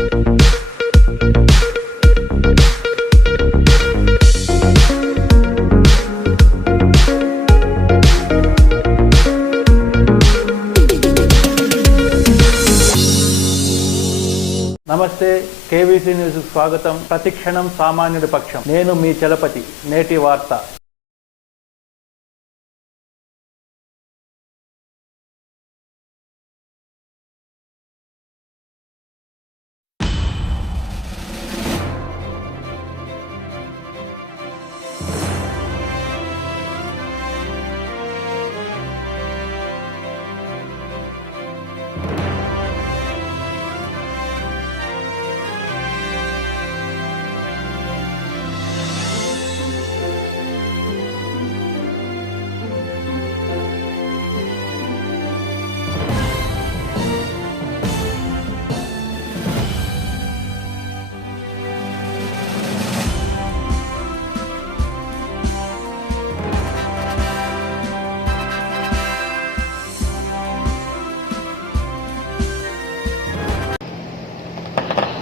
నమస్తే, KVC news స్వాగతం. ప్రతిక్షణం సామాన్యుడి పక్షం. నేను మీ చలపతి. నేటి వార్త.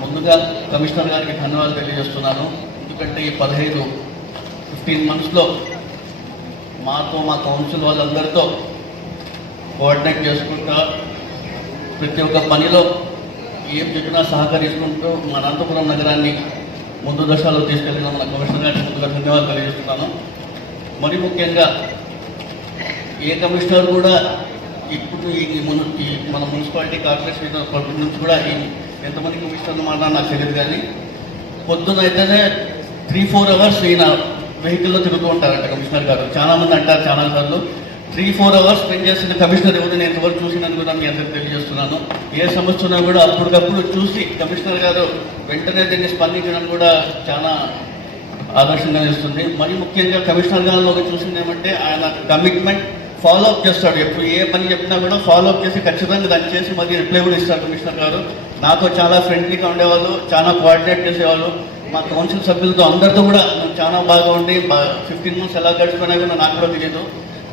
ముందుగా కమిషనర్ గారికి ధన్యవాదాలు తెలియజేస్తున్నాను. ఎందుకంటే ఈ 15 మంత్స్లో మాతో మా కౌన్సిల్ వాళ్ళందరితో కోఆర్డినేట్ చేసుకుంటా ప్రతి ఒక్క పనిలో ఏం చెప్పినా సహకరించుకుంటూ మన అనంతపురం నగరాన్ని ముందు దశలో తీసుకెళ్లిన మన కమిషనర్ గారికి ముందుగా ధన్యవాదాలు తెలియజేస్తున్నాను. మరి ముఖ్యంగా ఏ కమిషనర్ కూడా ఇప్పుడు మన మున్సిపాలిటీ కార్పొరేషన్ నుంచి కూడా ఎంతమంది కమిషనర్లు మాట నాకు తెలియదు, కానీ పొద్దున అయితేనే 3-4 అవర్స్ ఈయన వెహికల్లో తిరుగుతూ ఉంటారంట కమిషనర్ గారు. చాలామంది అంటారు చాలాసార్లు 3-4 అవర్స్ స్పెండ్ చేసిన కమిషనర్ ఎవరు నేను ఎంతవరకు చూసినని కూడా మీ అందరికి తెలియజేస్తున్నాను. ఏ సమస్య ఉన్నా కూడా అప్పటికప్పుడు చూసి కమిషనర్ గారు వెంటనే దీన్ని స్పందించడం కూడా చాలా ఆదర్శంగా ఇస్తుంది. మరి ముఖ్యంగా కమిషనర్ గారిలో చూసింది ఏమంటే ఆయన కమిట్మెంట్ ఫాలోఅప్ చేస్తాడు. ఎప్పుడు ఏ పని చెప్పినా కూడా ఫాలోఅప్ చేసి ఖచ్చితంగా దాన్ని చేసి మరి రిప్లై కూడా ఇస్తారు కమిషనర్ గారు. నాతో చాలా ఫ్రెండ్లీగా ఉండేవాళ్ళు, చాలా కోఆర్డినేట్ చేసేవాళ్ళు. మా కౌన్సిల్ సభ్యులతో అందరితో కూడా చాలా బాగా ఉండి 15 మంత్స్ ఎలా గడిచిపోయినా కూడా నాకు కూడా తెలియదు.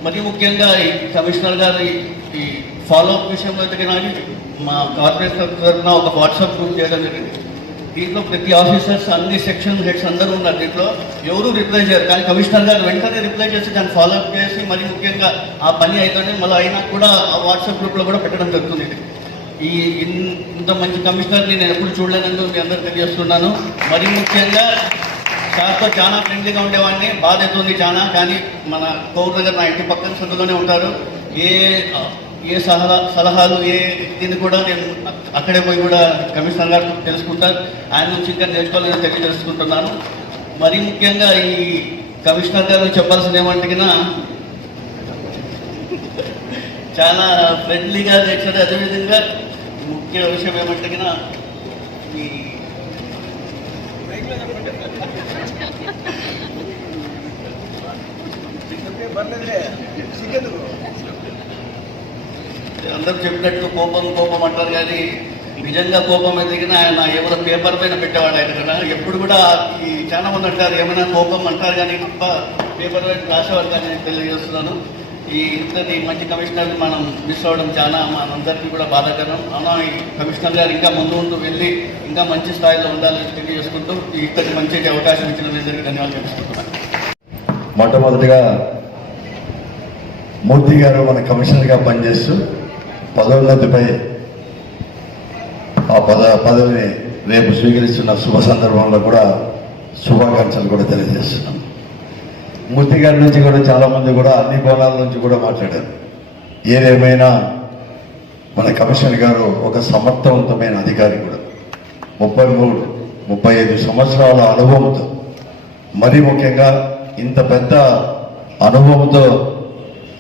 మరి ముఖ్యంగా ఈ కమిషనర్ గారు ఈ ఫాలోఅప్ విషయంలో అయితే నాకు మా కార్పొరేషన్ తరఫున ఒక వాట్సాప్ గ్రూప్ చేయడం జరిగింది. దీంట్లో ప్రతి ఆఫీసర్స్ అన్ని సెక్షన్ హెడ్స్ అందరూ ఉన్నారు. దీంట్లో ఎవరు రిప్లై చేయరు, కానీ కమిషనర్ గారు వెంటనే రిప్లై చేసి దాన్ని ఫాలోఅప్ చేసి మరి ముఖ్యంగా ఆ పని అయితేనే మళ్ళీ అయినా కూడా ఆ వాట్సాప్ గ్రూప్లో కూడా పెట్టడం జరుగుతుంది. ఇంత మంచి కమిషనర్ని నేను ఎప్పుడు చూడలేనందుకు మీ అందరూ తెలియజేస్తున్నాను. మరి ముఖ్యంగా సార్తో చాలా ఫ్రెండ్లీగా ఉండేవాడిని, బాధ్యత ఉంది చాలా. కానీ మన కౌర్ నగర్ నా ఇంటి పక్కన సందులోనే ఉంటారు. ఏ సలహాలు ఏ దీన్ని కూడా నేను అక్కడే పోయి కూడా కమిషనర్ గారు తెలుసుకుంటారు. ఆయన నుంచి ఇంకా నేర్చుకోవాలని తెలియజేసుకుంటున్నాను. మరి ముఖ్యంగా ఈ కమిషనర్ గారు చెప్పాల్సింది ఏమంటే చాలా ఫ్రెండ్లీగా చేశారు. అదేవిధంగా ముఖ్య విషయం ఏమంటే ఈ అందరూ చెప్పినట్టు కోపం అంటారు, కానీ నిజంగా కోపం ఎదిగిన ఆయన ఏమైనా పేపర్ పైన పెట్టేవాడు ఆయన కదా. ఎప్పుడు కూడా ఈ చాలా మంది అంటారు ఏమైనా కోపం అంటారు, కానీ తప్ప పేపర్ పైన రాసేవాడు. కానీ నేను తెలియజేస్తున్నాను, ఇంతటి మంచి కమిషనర్ని మనం మిస్ అవ్వడం చాలా మనందరికీ కూడా బాధాకరం. అవునా, ఈ కమిషనర్ గారు ఇంకా ముందు వెళ్ళి ఇంకా మంచి స్థాయిలో ఉండాలని తెలియజేసుకుంటూ ఇంతటి మంచి అవకాశం ఇచ్చిన మీ అందరికీ ధన్యవాదాలు తెలుసుకుంటున్నాను. మొట్టమొదటిగా మూర్తి గారు మన కమిషనర్గా పనిచేస్తూ పదోన్నతిపై ఆ పదవిని రేపు స్వీకరిస్తున్న శుభ సందర్భంలో కూడా శుభాకాంక్షలు కూడా తెలియజేస్తున్నాం. మూర్తి గారి నుంచి కూడా చాలామంది కూడా అన్ని కోణాల నుంచి కూడా మాట్లాడారు. ఏదేమైనా మన కమిషనర్ గారు ఒక సమర్థవంతమైన అధికారి కూడా 33-35 సంవత్సరాల అనుభవంతో, మరీ ముఖ్యంగా ఇంత పెద్ద అనుభవంతో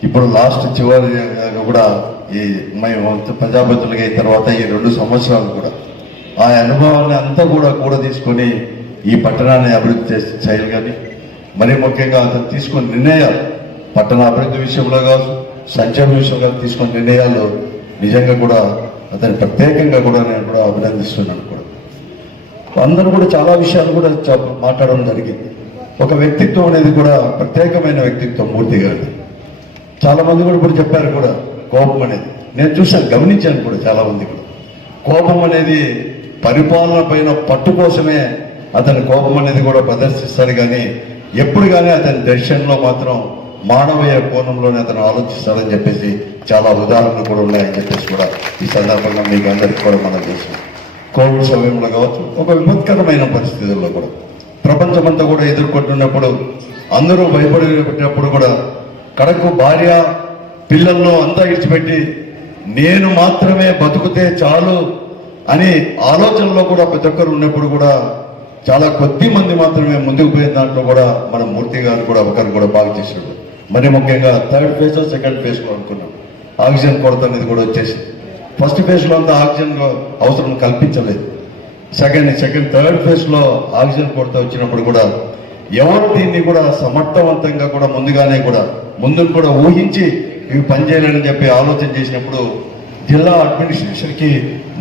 ఇప్పుడు లాస్ట్ చివరి కూడా ఈ మేము ప్రజాపతులుగా అయిన తర్వాత ఈ 2 సంవత్సరాలు కూడా ఆ అనుభవాన్ని అంతా కూడా తీసుకొని ఈ పట్టణాన్ని అభివృద్ధి చేయాలి. కానీ మరీ ముఖ్యంగా అతను తీసుకున్న నిర్ణయాలు పట్టణ అభివృద్ధి విషయంలో కాదు, సంక్షేమ విషయంలో తీసుకున్న నిర్ణయాలు నిజంగా కూడా అతని ప్రత్యేకంగా కూడా నేను కూడా అభినందిస్తున్నాను. కూడా అందరూ కూడా చాలా విషయాలు కూడా మాట్లాడడం జరిగింది. ఒక వ్యక్తిత్వం అనేది కూడా ప్రత్యేకమైన వ్యక్తిత్వం మూర్తి గారిది. చాలా మంది కూడా ఇప్పుడు చెప్పారు కూడా కోపం అనేది నేను చూశాను, గమనించాను కూడా. చాలా మంది కూడా కోపం అనేది పరిపాలన పైన పట్టు కోసమే అతని కోపం అనేది కూడా ప్రదర్శిస్తాడు, కానీ ఎప్పుడు కానీ అతని దర్శనంలో మాత్రం మానవీయ కోణంలోనే అతను ఆలోచిస్తాడని చెప్పేసి చాలా ఉదాహరణలు కూడా ఉన్నాయని చెప్పేసి కూడా ఈ సందర్భంగా మీకు అందరికీ కూడా మనం చేసాం. కోవిడ్ సమయంలో కావచ్చు, ఒక విపత్కరమైన పరిస్థితుల్లో కూడా ప్రపంచమంతా కూడా ఎదుర్కొంటున్నప్పుడు, అందరూ భయపడేటప్పుడు కూడా కడకు భార్య పిల్లలను అంతా ఇడిచిపెట్టి నేను మాత్రమే బతుకుతే చాలు అని ఆలోచనలో కూడా ప్రతి ఒక్కరు ఉన్నప్పుడు కూడా చాలా కొద్ది మంది మాత్రమే ముందుకు పోయిన దాంట్లో కూడా మన మూర్తి గారు కూడా ఒకరు కూడా బాగా చేశాడు. మరి ముఖ్యంగా థర్డ్ ఫేజ్ సెకండ్ ఫేజ్లో అనుకున్నాం ఆక్సిజన్ కొరత అనేది కూడా వచ్చేసి, ఫస్ట్ ఫేజ్లో అంతా ఆక్సిజన్ అవసరం కల్పించలేదు. థర్డ్ ఫేజ్లో ఆక్సిజన్ కొరత వచ్చినప్పుడు కూడా ఎవరు దీన్ని కూడా సమర్థవంతంగా కూడా ముందుగానే కూడా ముందుకు కూడా ఊహించి ఇవి పనిచేయాలని చెప్పి ఆలోచన చేసినప్పుడు జిల్లా అడ్మినిస్ట్రేషన్కి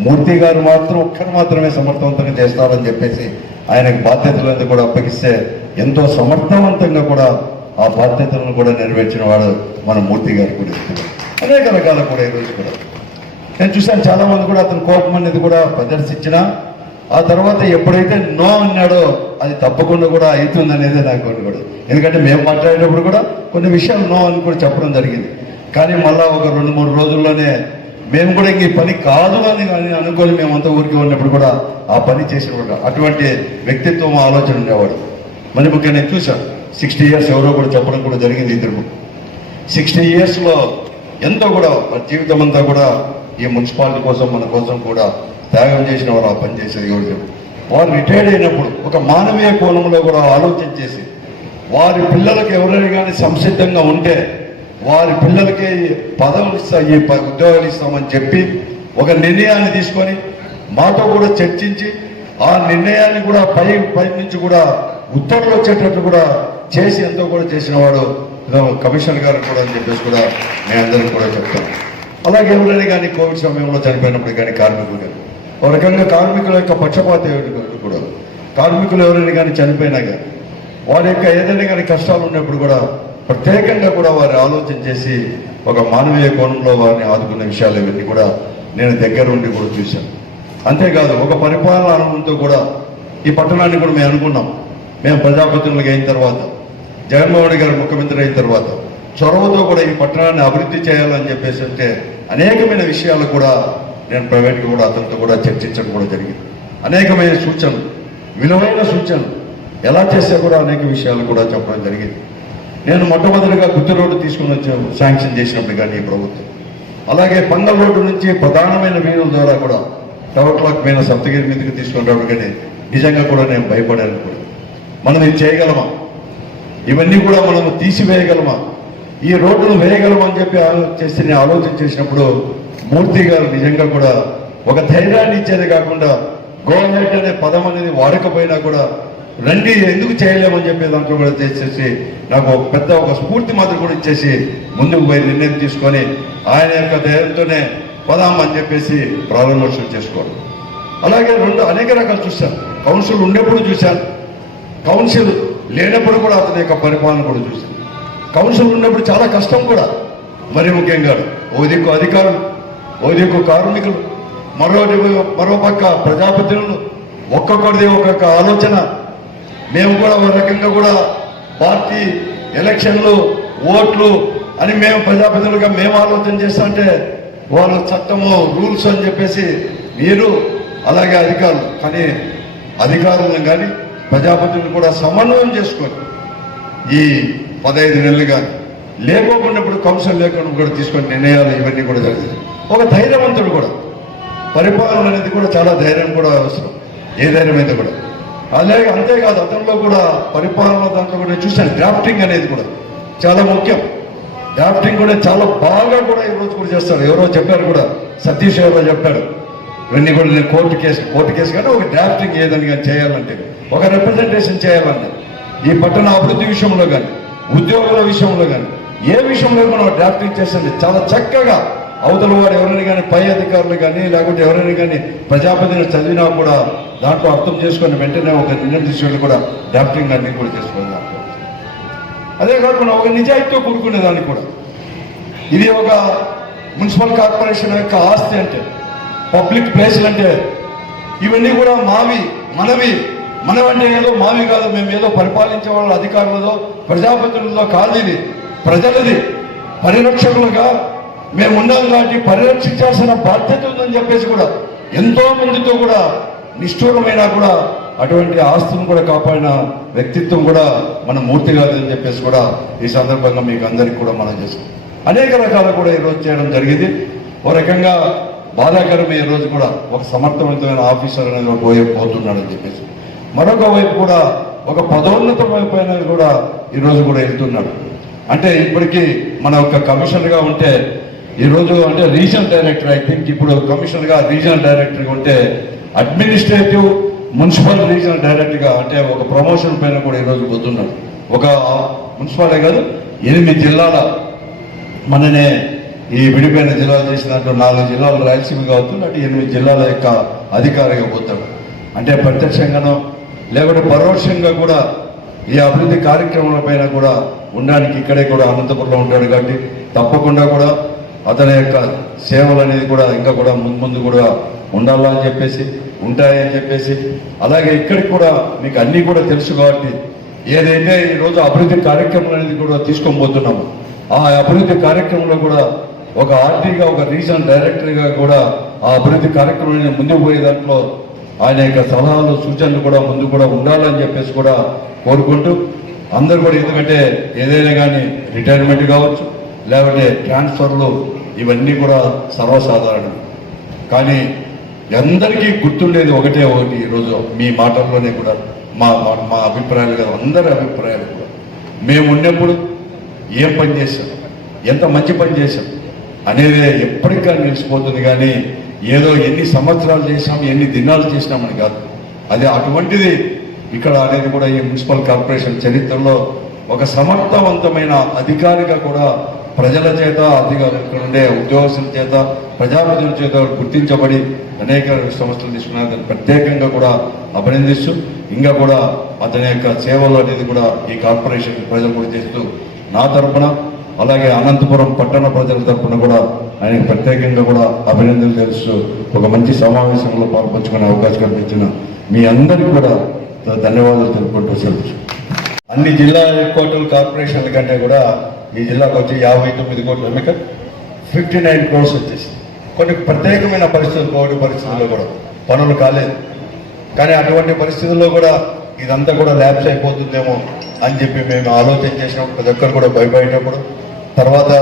మూర్తి గారు ఒక్కరు మాత్రమే సమర్థవంతంగా చేస్తారని చెప్పేసి ఆయనకు బాధ్యతలను కూడా అప్పగిస్తే ఎంతో సమర్థవంతంగా కూడా ఆ బాధ్యతలను కూడా నెరవేర్చిన వాడు మన మూర్తి గారు కూడా. అనేక రకాల కూడా ఈరోజు కూడా నేను చూశాను, చాలా మంది కూడా అతను కోపం అనేది కూడా ప్రదర్శించిన ఆ తర్వాత ఎప్పుడైతే నో అన్నాడో అది తప్పకుండా కూడా అవుతుంది అనేది నాకు కూడా. ఎందుకంటే మేము మాట్లాడేటప్పుడు కూడా కొన్ని విషయాలు నో అని కూడా చెప్పడం జరిగింది, కానీ మళ్ళా ఒక 2-3 రోజుల్లోనే మేము కూడా ఇంక ఈ పని కాదు అని అనుకొని మేమంతా ఊరికి ఉన్నప్పుడు కూడా ఆ పని చేసినప్పుడు అటువంటి వ్యక్తిత్వం ఆలోచన ఉండేవాడు. మరి ముఖ్యంగా నేను చూశాను 60 years ఎవరో కూడా చెప్పడం కూడా జరిగింది. ఇద్దరు 60 yearsలో ఎంతో కూడా జీవితం అంతా కూడా ఈ మున్సిపాలిటీ కోసం మన కోసం కూడా త్యాగం చేసిన వారు ఆ పని చేసేది ఎవరు. వారు రిటైర్డ్ అయినప్పుడు ఒక మానవీయ కోణంలో కూడా ఆలోచన చేసి వారి పిల్లలకు ఎవరైనా కానీ సంసిద్ధంగా ఉంటే వారి పిల్లలకి పదవులు ఇస్తాయి, ఉద్యోగాలు ఇస్తామని చెప్పి ఒక నిర్ణయాన్ని తీసుకొని మాతో కూడా చర్చించి ఆ నిర్ణయాన్ని కూడా పై నుంచి కూడా ఉత్తర్వులు వచ్చేటట్టు కూడా చేసి ఎంతో కూడా చేసిన వాడు కమిషనర్ గారు కూడా అని చెప్పేసి కూడా మేము అందరికీ కూడా చెప్తాం. అలాగే ఎవరైనా కానీ కోవిడ్ సమయంలో చనిపోయినప్పుడు కానీ కార్మికులు కానీ ఒక రకంగా కార్మికుల యొక్క పక్షపాత కూడా కార్మికులు ఎవరైనా కానీ చనిపోయినా కానీ వారి యొక్క ఏదైనా కానీ కష్టాలు ఉన్నప్పుడు కూడా ప్రత్యేకంగా కూడా వారి ఆలోచన చేసి ఒక మానవీయ కోణంలో వారిని ఆదుకునే విషయాలు ఇవన్నీ కూడా నేను దగ్గర ఉండి కూడా చూశాను. అంతేకాదు ఒక పరిపాలన అనుభవంతో కూడా ఈ పట్టణాన్ని కూడా మేము అనుకున్నాం. మేము ప్రజాప్రతినిధులుగా అయిన తర్వాత జగన్మోహన్ రెడ్డి గారు ముఖ్యమంత్రి అయిన తర్వాత చొరవతో కూడా ఈ పట్టణాన్ని అభివృద్ధి చేయాలని చెప్పేసి అంటే అనేకమైన విషయాలు కూడా నేను ప్రైవేట్గా కూడా అతనితో కూడా చర్చించడం కూడా జరిగింది. అనేకమైన సూచనలు, విలువైన సూచనలు ఎలా చేస్తే కూడా అనేక విషయాలు కూడా చెప్పడం జరిగింది. నేను మొట్టమొదటిగా గుత్తి రోడ్డు తీసుకుని వచ్చాను శాంక్షన్ చేసినప్పుడు కానీ ఈ ప్రభుత్వం, అలాగే పంగల్ రోడ్డు నుంచి ప్రధానమైన వీణుల ద్వారా కూడా టవర్ క్లాక్ మీద సప్తగిరి మీదకి తీసుకునేటప్పుడు కానీ నిజంగా కూడా నేను భయపడాను కూడా. మనం ఇది చేయగలమా? ఇవన్నీ కూడా మనము తీసివేయగలమా? ఈ రోడ్డును వేయగలమా అని చెప్పి చేసి నేను ఆలోచన చేసినప్పుడు మూర్తి గారు నిజంగా కూడా ఒక ధైర్యాన్ని ఇచ్చేది కాకుండా గో హెడ్ అనే పదం అనేది వాడకపోయినా కూడా రండి ఎందుకు చేయలేమని చెప్పి దాంట్లో కూడా చేసేసి నాకు ఒక పెద్ద ఒక స్ఫూర్తి మాత్రం కూడా ఇచ్చేసి ముందుకు పోయి నిర్ణయం తీసుకొని ఆయన యొక్క ధైర్యంతోనే పదాం అని చెప్పేసి ప్రారంభోత్సవం చేసుకోవడం. అలాగే అనేక రకాలు చూశాను. కౌన్సిల్ ఉండేప్పుడు చూశాను, కౌన్సిల్ లేనప్పుడు కూడా అతని యొక్క పరిపాలన కూడా చూశాను. కౌన్సిల్ ఉన్నప్పుడు చాలా కష్టం కూడా, మరి ముఖ్యంగా ఓ దిక్కు అధికారులు, ఓ దిక్కు కార్మికులు, మరో పక్క ప్రజాప్రతినిధులు, ఒక్కొక్కరిది ఒక్కొక్క ఆలోచన. మేము కూడా ఒక రకంగా కూడా పార్టీ ఎలక్షన్లు ఓట్లు అని మేము ప్రజాప్రతినిధులుగా మేము ఆలోచన చేస్తామంటే వాళ్ళు చట్టము రూల్స్ అని చెప్పేసి మీరు అలాగే అధికారులు, కానీ అధికారులను కానీ ప్రజాప్రతినిధులు కూడా సమన్వయం చేసుకొని ఈ 15 నెలలు కానీ లేకోకున్నప్పుడు కౌన్సిల్ లేకుండా కూడా తీసుకొని నిర్ణయాలు ఇవన్నీ కూడా జరిగింది. ఒక ధైర్యవంతుడు కూడా పరిపాలన అనేది కూడా చాలా ధైర్యం కూడా అవసరం, ఏ ధైర్యం అయితే కూడా. అలాగే అంతేకాదు అతనిలో కూడా పరిపాలన దాంట్లో కూడా చూశాను డ్రాఫ్టింగ్ అనేది కూడా చాలా ముఖ్యం. డ్రాఫ్టింగ్ కూడా చాలా బాగా కూడా ఈరోజు కూడా చేస్తాడు. ఎవరో చెప్పారు కూడా, సతీష్ ఎవరో చెప్పాడు, ఇవన్నీ కూడా నేను కోర్టు కేసు కానీ ఒక డ్రాఫ్టింగ్ ఏదని కానీ చేయాలంటే, ఒక రిప్రజెంటేషన్ చేయాలంటే ఈ పట్టణ అభివృద్ధి విషయంలో కానీ ఉద్యోగుల విషయంలో కానీ ఏ విషయంలో మనం డ్రాఫ్టింగ్ చేస్తుంది చాలా చక్కగా అవతల వాడు ఎవరైనా కానీ పై అధికారులు కానీ లేకుంటే ఎవరైనా కానీ ప్రజాప్రతినిధులు చదివినా కూడా దాంట్లో అర్థం చేసుకొని వెంటనే ఒక నిర్ణయం తీసుకొని కూడా డ్రాఫ్టింగ్ అన్ని కూడా చేసుకోవాలి. అదే కాకుండా ఒక నిజాయితీతో కూడుకునేదాన్ని కూడా ఇది ఒక మున్సిపల్ కార్పొరేషన్ యొక్క ఆస్తి అంటే, పబ్లిక్ ప్లేస్లు అంటే ఇవన్నీ కూడా మావి, మనవంటే ఏదో మావి కాదు, మేము ఏదో పరిపాలించే వాళ్ళ అధికారులదో ప్రజాప్రతినిధులతో కాదు, ఇది ప్రజలది. పరిరక్షకులుగా మేము ఉన్నాం కాబట్టి పరిరక్షించాల్సిన బాధ్యత ఉందని చెప్పేసి కూడా ఎంతో మందితో కూడా నిష్ఠూరమైన కూడా అటువంటి ఆస్తులను కూడా కాపాడిన వ్యక్తిత్వం కూడా మన మూర్తి కాదని చెప్పేసి కూడా ఈ సందర్భంగా మీకు అందరికీ కూడా మనం చేస్తాం. అనేక రకాలు కూడా ఈరోజు చేయడం జరిగింది. ఓ రకంగా బాధాకరమే ఈ రోజు కూడా ఒక సమర్థవంతమైన ఆఫీసర్ అనేది ఒక వైపు పోతున్నాడని చెప్పేసి, మరొక వైపు కూడా ఒక పదోన్నత వైపు అనేది కూడా ఈరోజు కూడా వెళ్తున్నాడు. అంటే ఇప్పటికీ మన ఒక కమిషనర్గా ఉంటే ఈరోజు అంటే రీజనల్ డైరెక్టర్, ఐ థింక్ ఇప్పుడు కమిషనర్గా రీజనల్ డైరెక్టర్గా ఉంటే అడ్మినిస్ట్రేటివ్ మున్సిపల్ రీజనల్ డైరెక్టర్గా అంటే ఒక ప్రమోషన్ పైన కూడా ఈరోజు పోతున్నాడు. ఒక మున్సిపాలిటీ కాదు 8 జిల్లాల మననే ఈ విడిపోయిన జిల్లాలు చేసినట్టు 4 జిల్లాలు రాయలసీమగా అవుతుంది, అటు 8 జిల్లాల యొక్క అధికారిగా పోతాడు. అంటే ప్రత్యక్షంగానో లేకుంటే పరోక్షంగా కూడా ఈ అభివృద్ధి కార్యక్రమాల పైన కూడా ఉండడానికి ఇక్కడే కూడా అనంతపురంలో ఉంటాడు కాబట్టి తప్పకుండా కూడా అతని యొక్క సేవలు అనేది కూడా ఇంకా కూడా ముందు కూడా ఉండాలని చెప్పేసి ఉంటాయని చెప్పేసి, అలాగే ఇక్కడికి కూడా మీకు అన్నీ కూడా తెలుసు కాబట్టి ఏదైతే ఈరోజు అభివృద్ధి కార్యక్రమం అనేది కూడా తీసుకొని పోతున్నాము, ఆ అభివృద్ధి కార్యక్రమంలో కూడా ఒక ఆర్టీగా ఒక రీజనల్ డైరెక్టర్గా కూడా ఆ అభివృద్ధి కార్యక్రమాన్ని ముందుకు పోయే దాంట్లో ఆయన యొక్క సలహాలు సూచనలు కూడా ముందు కూడా ఉండాలని చెప్పేసి కూడా కోరుకుంటూ అందరూ కూడా, ఎందుకంటే ఏదైనా కానీ రిటైర్మెంట్ కావచ్చు లేకపోతే ట్రాన్స్ఫర్లు ఇవన్నీ కూడా సర్వసాధారణం. కానీ అందరికీ గుర్తుండేది ఒకటి ఈరోజు మీ మాటల్లోనే కూడా మా అభిప్రాయాలు కాదు, అందరి అభిప్రాయాలు కూడా మేము ఉన్నప్పుడు ఏం పని చేశాం, ఎంత మంచి పని చేశాం అనేది ఎప్పటికీ నిలిచిపోతుంది. కానీ ఏదో ఎన్ని సంవత్సరాలు చేసినాం ఎన్ని దినాలు చేసినామని కాదు, అది అటువంటిది ఇక్కడ అనేది కూడా ఈ మున్సిపల్ కార్పొరేషన్ చరిత్రలో ఒక సమర్థవంతమైన అధికారిగా కూడా ప్రజల చేత ఇక్కడ ఉండే ఉద్యోగస్తుల చేత ప్రజాప్రతినిధుల చేత గుర్తించబడి అనేక సంస్థలు తీసుకున్నారు. దాన్ని ప్రత్యేకంగా కూడా అభినందిస్తూ ఇంకా కూడా అతని యొక్క సేవలు అనేది కూడా ఈ కార్పొరేషన్ ప్రజలు కూడా చేస్తూ నా తరఫున అలాగే అనంతపురం పట్టణ ప్రజల తరఫున కూడా ఆయనకు ప్రత్యేకంగా కూడా అభినందనలు తెలుస్తూ ఒక మంచి సమావేశంలో పాల్పంచుకునే అవకాశం కల్పించిన మీ అందరికీ కూడా ధన్యవాదాలు తెలుపుకుంటూ సెలవు. అన్ని జిల్లా హెడ్ క్వార్టర్ కార్పొరేషన్ల కంటే కూడా ఈ జిల్లాకు వచ్చి 59 కోట్ల ఎన్నిక 59 crores వచ్చేసి కొన్ని ప్రత్యేకమైన పరిస్థితులు, కోవిడ్ పరిస్థితుల్లో కూడా పనులు కాలేదు. కానీ అటువంటి పరిస్థితుల్లో కూడా ఇదంతా కూడా ల్యాబ్స్ అయిపోతుందేమో అని చెప్పి మేము ఆలోచన చేసినప్పుడు ప్రతి ఒక్కరు కూడా భయపడేటప్పుడు తర్వాత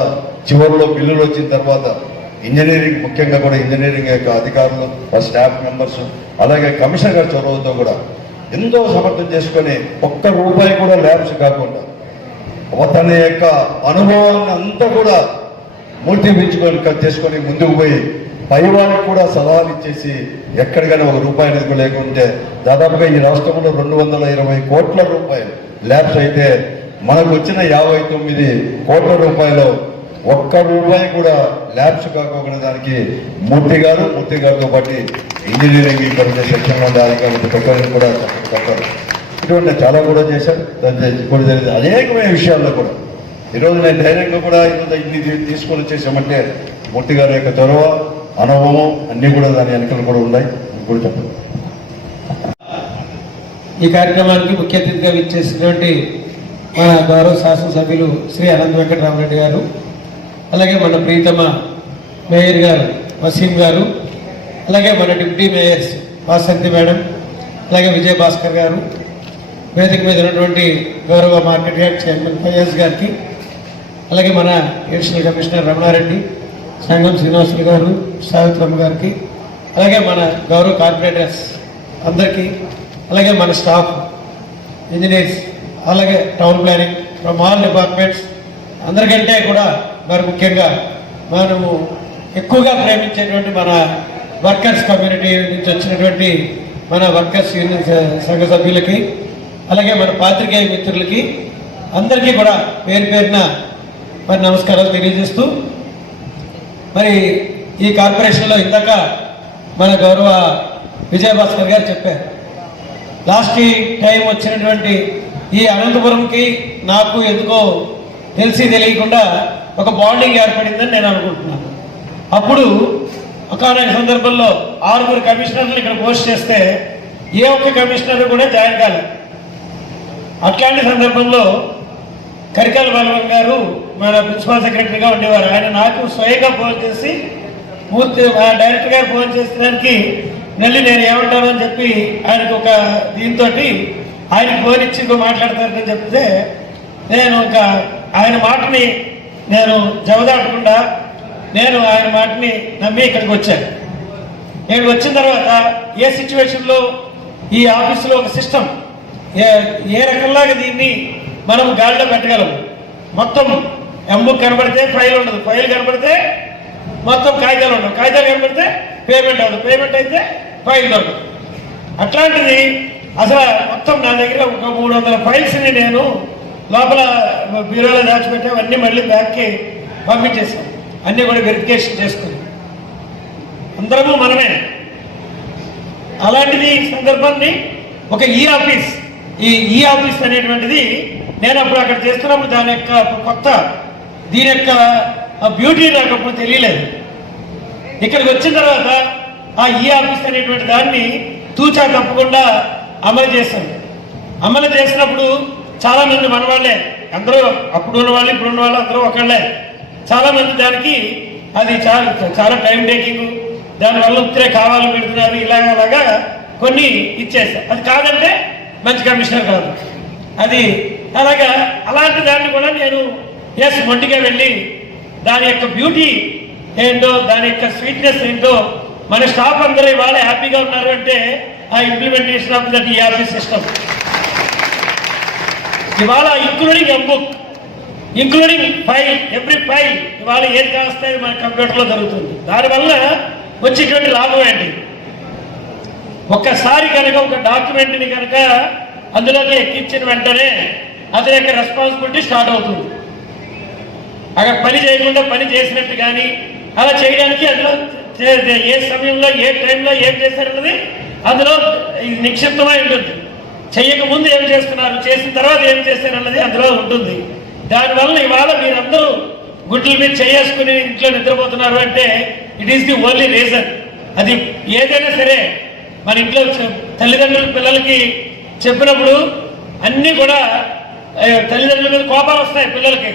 చివరిలో బిల్లులు వచ్చిన తర్వాత ఇంజనీరింగ్ ముఖ్యంగా కూడా ఇంజనీరింగ్ యొక్క అధికారులు స్టాఫ్ మెంబర్స్ అలాగే కమిషనర్ గారి చొరవతో కూడా ఎంతో సమర్థం చేసుకొని ఒక్క రూపాయి కూడా ల్యాబ్స్ కాకుండా తన యొక్క అనుభవాన్ని అంతా కూడా మూర్తిపించుకొని చేసుకొని ముందుకు పోయి పైవారికి కూడా సలహాలు ఇచ్చేసి ఎక్కడికైనా ఒక రూపాయి అనేది లేకుంటే దాదాపుగా ఈ రాష్ట్రంలో 220 కోట్ల రూపాయలు ల్యాబ్స్ అయితే మనకు వచ్చిన 59 కోట్ల రూపాయలు ఒక్క రూపాయి కూడా ల్యాబ్స్ కాకుండా దానికి మూర్తి గారితో పాటు ఇంజనీరింగ్ ఇక్కడ ఉండే సెక్షన్లో ఉండే అధికారులు కూడా చెప్పారు. ఇటువంటి చాలా కూడా చేశారు. దాన్ని కూడా జరిగింది అనేకమైన విషయాల్లో కూడా ఈరోజు నేను ధైర్యంగా కూడా ఇన్ని తీసుకొని వచ్చేసామంటే మూర్తి గారి యొక్క చొరవ అనుభవం అన్నీ కూడా దాని వెనకలు కూడా ఉన్నాయి కూడా చెప్పండి. ఈ కార్యక్రమానికి ముఖ్య అతిథిగా విచ్చేసినటువంటి మన గౌరవ శాసనసభ్యులు శ్రీ అనంత వెంకటరామరెడ్డి గారు, అలాగే మన ప్రీతమ మేయర్ గారు వసీం గారు, అలాగే మన డిప్యూటీ మేయర్స్ వాసంతి మేడం, అలాగే విజయ భాస్కర్ గారు, వేదిక మీద ఉన్నటువంటి గౌరవ మార్కెట్ యార్డ్ చైర్మన్ ఫయాజ్ గారికి, అలాగే మన అడిషనల్ కమిషనర్ రమణారెడ్డి, సంగం శ్రీనివాసులు గారు, సావిత్రమ్మ గారికి, అలాగే మన గౌరవ కార్పొరేటర్స్ అందరికీ, అలాగే మన స్టాఫ్ ఇంజనీర్స్, అలాగే town planning from all departments అందరికంటే కూడా మరి ముఖ్యంగా మనము ఎక్కువగా ప్రేమించేటువంటి మన వర్కర్స్ కమ్యూనిటీ నుంచి వచ్చినటువంటి మన వర్కర్స్ యూనియన్ సంఘ సభ్యులకి, అలాగే మన పాత్రికేయ మిత్రులకి అందరికీ కూడా పేరు పేరున మరి నమస్కారాలు తెలియజేస్తూ, మరి ఈ కార్పొరేషన్లో ఇందాక మన గౌరవ విజయభాస్కర్ గారు చెప్పారు, లాస్ట్ టైం వచ్చినటువంటి ఈ అనంతపురంకి నాకు ఎందుకో తెలియకుండా ఒక బాండింగ్ ఏర్పడిందని నేను అనుకుంటున్నాను. అప్పుడు ఒకనొక సందర్భంలో 6 కమిషనర్లు ఇక్కడ పోస్ట్ చేస్తే ఏ ఒక్క కమిషనర్ కూడా జాయిన్ కాలేదు. అట్లాంటి సందర్భంలో కరికాల బలవన్ గారు మన ప్రిన్సిపల్ సెక్రటరీగా ఉండేవారు. ఆయన నాకు స్వయంగా ఫోన్ చేసి పూర్తి డైరెక్టర్ గారు ఫోన్ చేసేదానికి మళ్ళీ నేను ఏమంటాను అని చెప్పి ఆయనకు ఒక దీంతో ఆయనకు ఫోన్ ఇచ్చి మాట్లాడతారని చెప్తే నేను ఇంకా ఆయన మాటని నేను జవదాటకుండా నేను ఆయన మాటని నమ్మి ఇక్కడికి వచ్చాను. ఇక్కడికి వచ్చిన తర్వాత ఏ సిచ్యువేషన్లో ఈ ఆఫీసులో ఒక సిస్టమ్ ఏ రకంలాగా దీన్ని మనం గాడిలో పెట్టగలము. మొత్తం ఎంబుక్ కనబడితే ఫైల్ ఉండదు, ఫైల్ కనబడితే మొత్తం కాగితాలు ఉండవు, కాగితాలు కనబడితే పేమెంట్ అవ్వదు, పేమెంట్ అయితే ఫైల్ దొరకదు. అట్లాంటిది అసలు మొత్తం నా దగ్గర ఒక 300 ఫైల్స్ని నేను లోపల బ్యూరోలో దాచిపెట్టి అవన్నీ మళ్ళీ బ్యాక్కి పంపించేసాం. అన్నీ కూడా వెరిఫికేషన్ చేసుకుని అందరము మనమే. అలాంటిది సందర్భాన్ని ఒక ఈ ఆఫీస్ అనేటువంటిది నేను అప్పుడు అక్కడ చేస్తున్నప్పుడు దాని యొక్క కొత్త దీని యొక్క బ్యూటీ నాకు అప్పుడు తెలియలేదు. ఇక్కడికి వచ్చిన తర్వాత ఆ ఈ ఆఫీస్ అనేటువంటి దాన్ని తూచా తప్పకుండా అమలు చేశాను. అమలు చేసినప్పుడు చాలా మంది మన వాళ్ళే, అందరూ అప్పుడు ఉన్న వాళ్ళు ఇప్పుడు ఉన్న వాళ్ళు అందరూ ఒకళ్ళే. చాలా మంది దానికి అది చాలా టైం టేకింగ్, దానివల్ల ఉత్తరే కావాలి పెడుతున్నారు, ఇలాగా కొన్ని ఇచ్చేస్తారు. అది కాదంటే మంచి కమిషనర్ కాదు అది. అలాగా అలాంటి దాన్ని కూడా నేను మొండిగా వెళ్ళి దాని యొక్క బ్యూటీ ఏంటో, దాని యొక్క స్వీట్నెస్ ఏంటో మన స్టాఫ్ అందరూ ఇవాళ హ్యాపీగా ఉన్నారు అంటే ఆ implementation of that ERP system ఇవాళ ఇంక్లూడింగ్ ఎంబుక్, ఇంక్లూడింగ్ ఫైల్, ఎవ్రీ ఫైల్ ఇవాళ ఏం చేస్తే మన కంప్యూటర్లో జరుగుతుంది. దానివల్ల వచ్చేటువంటి లాభం ఏంటి? ఒక్కసారి కనుక ఒక డాక్యుమెంట్ని కనుక అందులోకి ఎక్కించిన వెంటనే అతని యొక్క రెస్పాన్సిబిలిటీ స్టార్ట్ అవుతుంది. అక్కడ పని చేయకుండా పని చేసినట్టు కానీ అలా చేయడానికి అందులో ఏ సమయంలో ఏ టైంలో ఏం చేశారన్నది అందులో నిక్షిప్తమై ఉంటుంది. చెయ్యక ముందు ఏం చేస్తున్నారు, చేసిన తర్వాత ఏం చేశారన్నది అందులో ఉంటుంది. దానివల్ల ఇవాళ మీరందరూ గుడ్ల మీద చేసుకుని ఇంట్లో నిద్రపోతున్నారు అంటే it is the only reason. అది ఏదైనా సరే మన ఇంట్లో తల్లిదండ్రుల పిల్లలకి చెప్పినప్పుడు అన్నీ కూడా తల్లిదండ్రుల మీద కోపాలు వస్తాయి. పిల్లలకి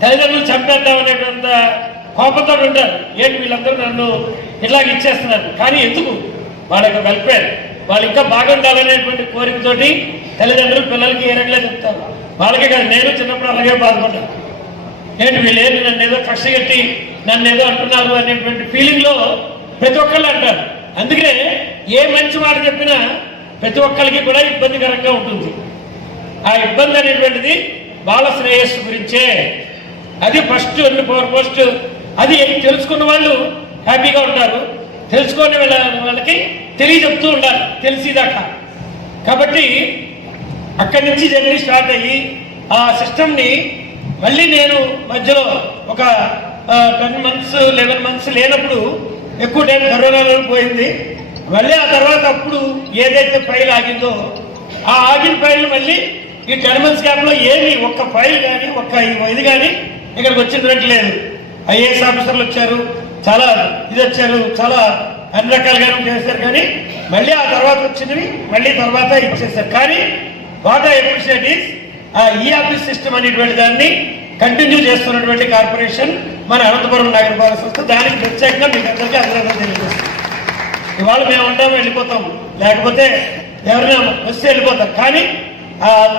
తల్లిదండ్రులు చంపేద్దాం అనేటువంటి కోపంతో ఉంటారు. ఏంటి వీళ్ళందరూ నన్ను ఇట్లాగ ఇచ్చేస్తున్నారు, కానీ ఎందుకు? వాళ్ళ యొక్క వెల్ఫేర్, వాళ్ళు ఇంకా బాగుండాలనేటువంటి కోరికతోటి తల్లిదండ్రులు పిల్లలకి ఏ రకంగా చెప్తారు. వాళ్ళకే కాదు, నేను చిన్నప్పుడు అలాగే బాధపడ్డాను. ఏంటి వీళ్ళేంటి నన్ను ఏదో కష్టగట్టి నన్ను ఏదో అంటున్నారు అనేటువంటి ఫీలింగ్లో ప్రతి ఒక్కళ్ళు అంటారు. అందుకనే ఏ మంచి మాట చెప్పినా ప్రతి ఒక్కరికి కూడా ఇబ్బందికరంగా ఉంటుంది. ఆ ఇబ్బంది అనేటువంటిది వాళ్ళ శ్రేయస్సు గురించే. అది ఫస్ట్ అండ్ ఫోర్మోస్ట్. అది తెలుసుకున్న వాళ్ళు హ్యాపీగా ఉంటారు, తెలుసుకునే వాళ్ళకి తెలియజెప్తూ ఉండాలి తెలిసేదాకా. కాబట్టి అక్కడి నుంచి జర్నీ స్టార్ట్ అయ్యి ఆ సిస్టమ్ని మళ్ళీ నేను మధ్యలో ఒక 10 months 11 months లేనప్పుడు ఎక్కువ టైం కరోనాలో పోయింది. మళ్ళీ ఆ తర్వాత అప్పుడు ఏదైతే ఫైల్ ఆగిందో ఆ ఆగిన ఫైల్ మళ్ళీ ఈ 10 months గ్యాప్లో ఏమి ఒక్క ఫైల్ కానీ ఒక్క ఇది కానీ ఇక్కడికి వచ్చినట్లేదు. ఐఏఎస్ ఆఫీసర్లు వచ్చారు, చాలా ఇది వచ్చారు, చాలా అన్ని రకాలుగా చేశారు. కానీ మళ్ళీ ఆ తర్వాత వచ్చినవి మళ్ళీ తర్వాత ఇచ్చేసారు. కానీ వాట్ ఐ అప్రిషియేట్ ఈస్ ఆ ఈ ఆఫీస్ సిస్టమ్ అనేటువంటి దాన్ని కంటిన్యూ చేస్తున్నటువంటి కార్పొరేషన్ మన అనంతపురం నగరపాలక సంస్థ. దానికి ప్రత్యేకంగా మీకు అందరికీ అభినందనలు తెలియజేస్తాం. ఇవాళ మేము ఉంటాము, వెళ్ళిపోతాం, లేకపోతే ఎవరైనా వస్తే వెళ్ళిపోతారు. కానీ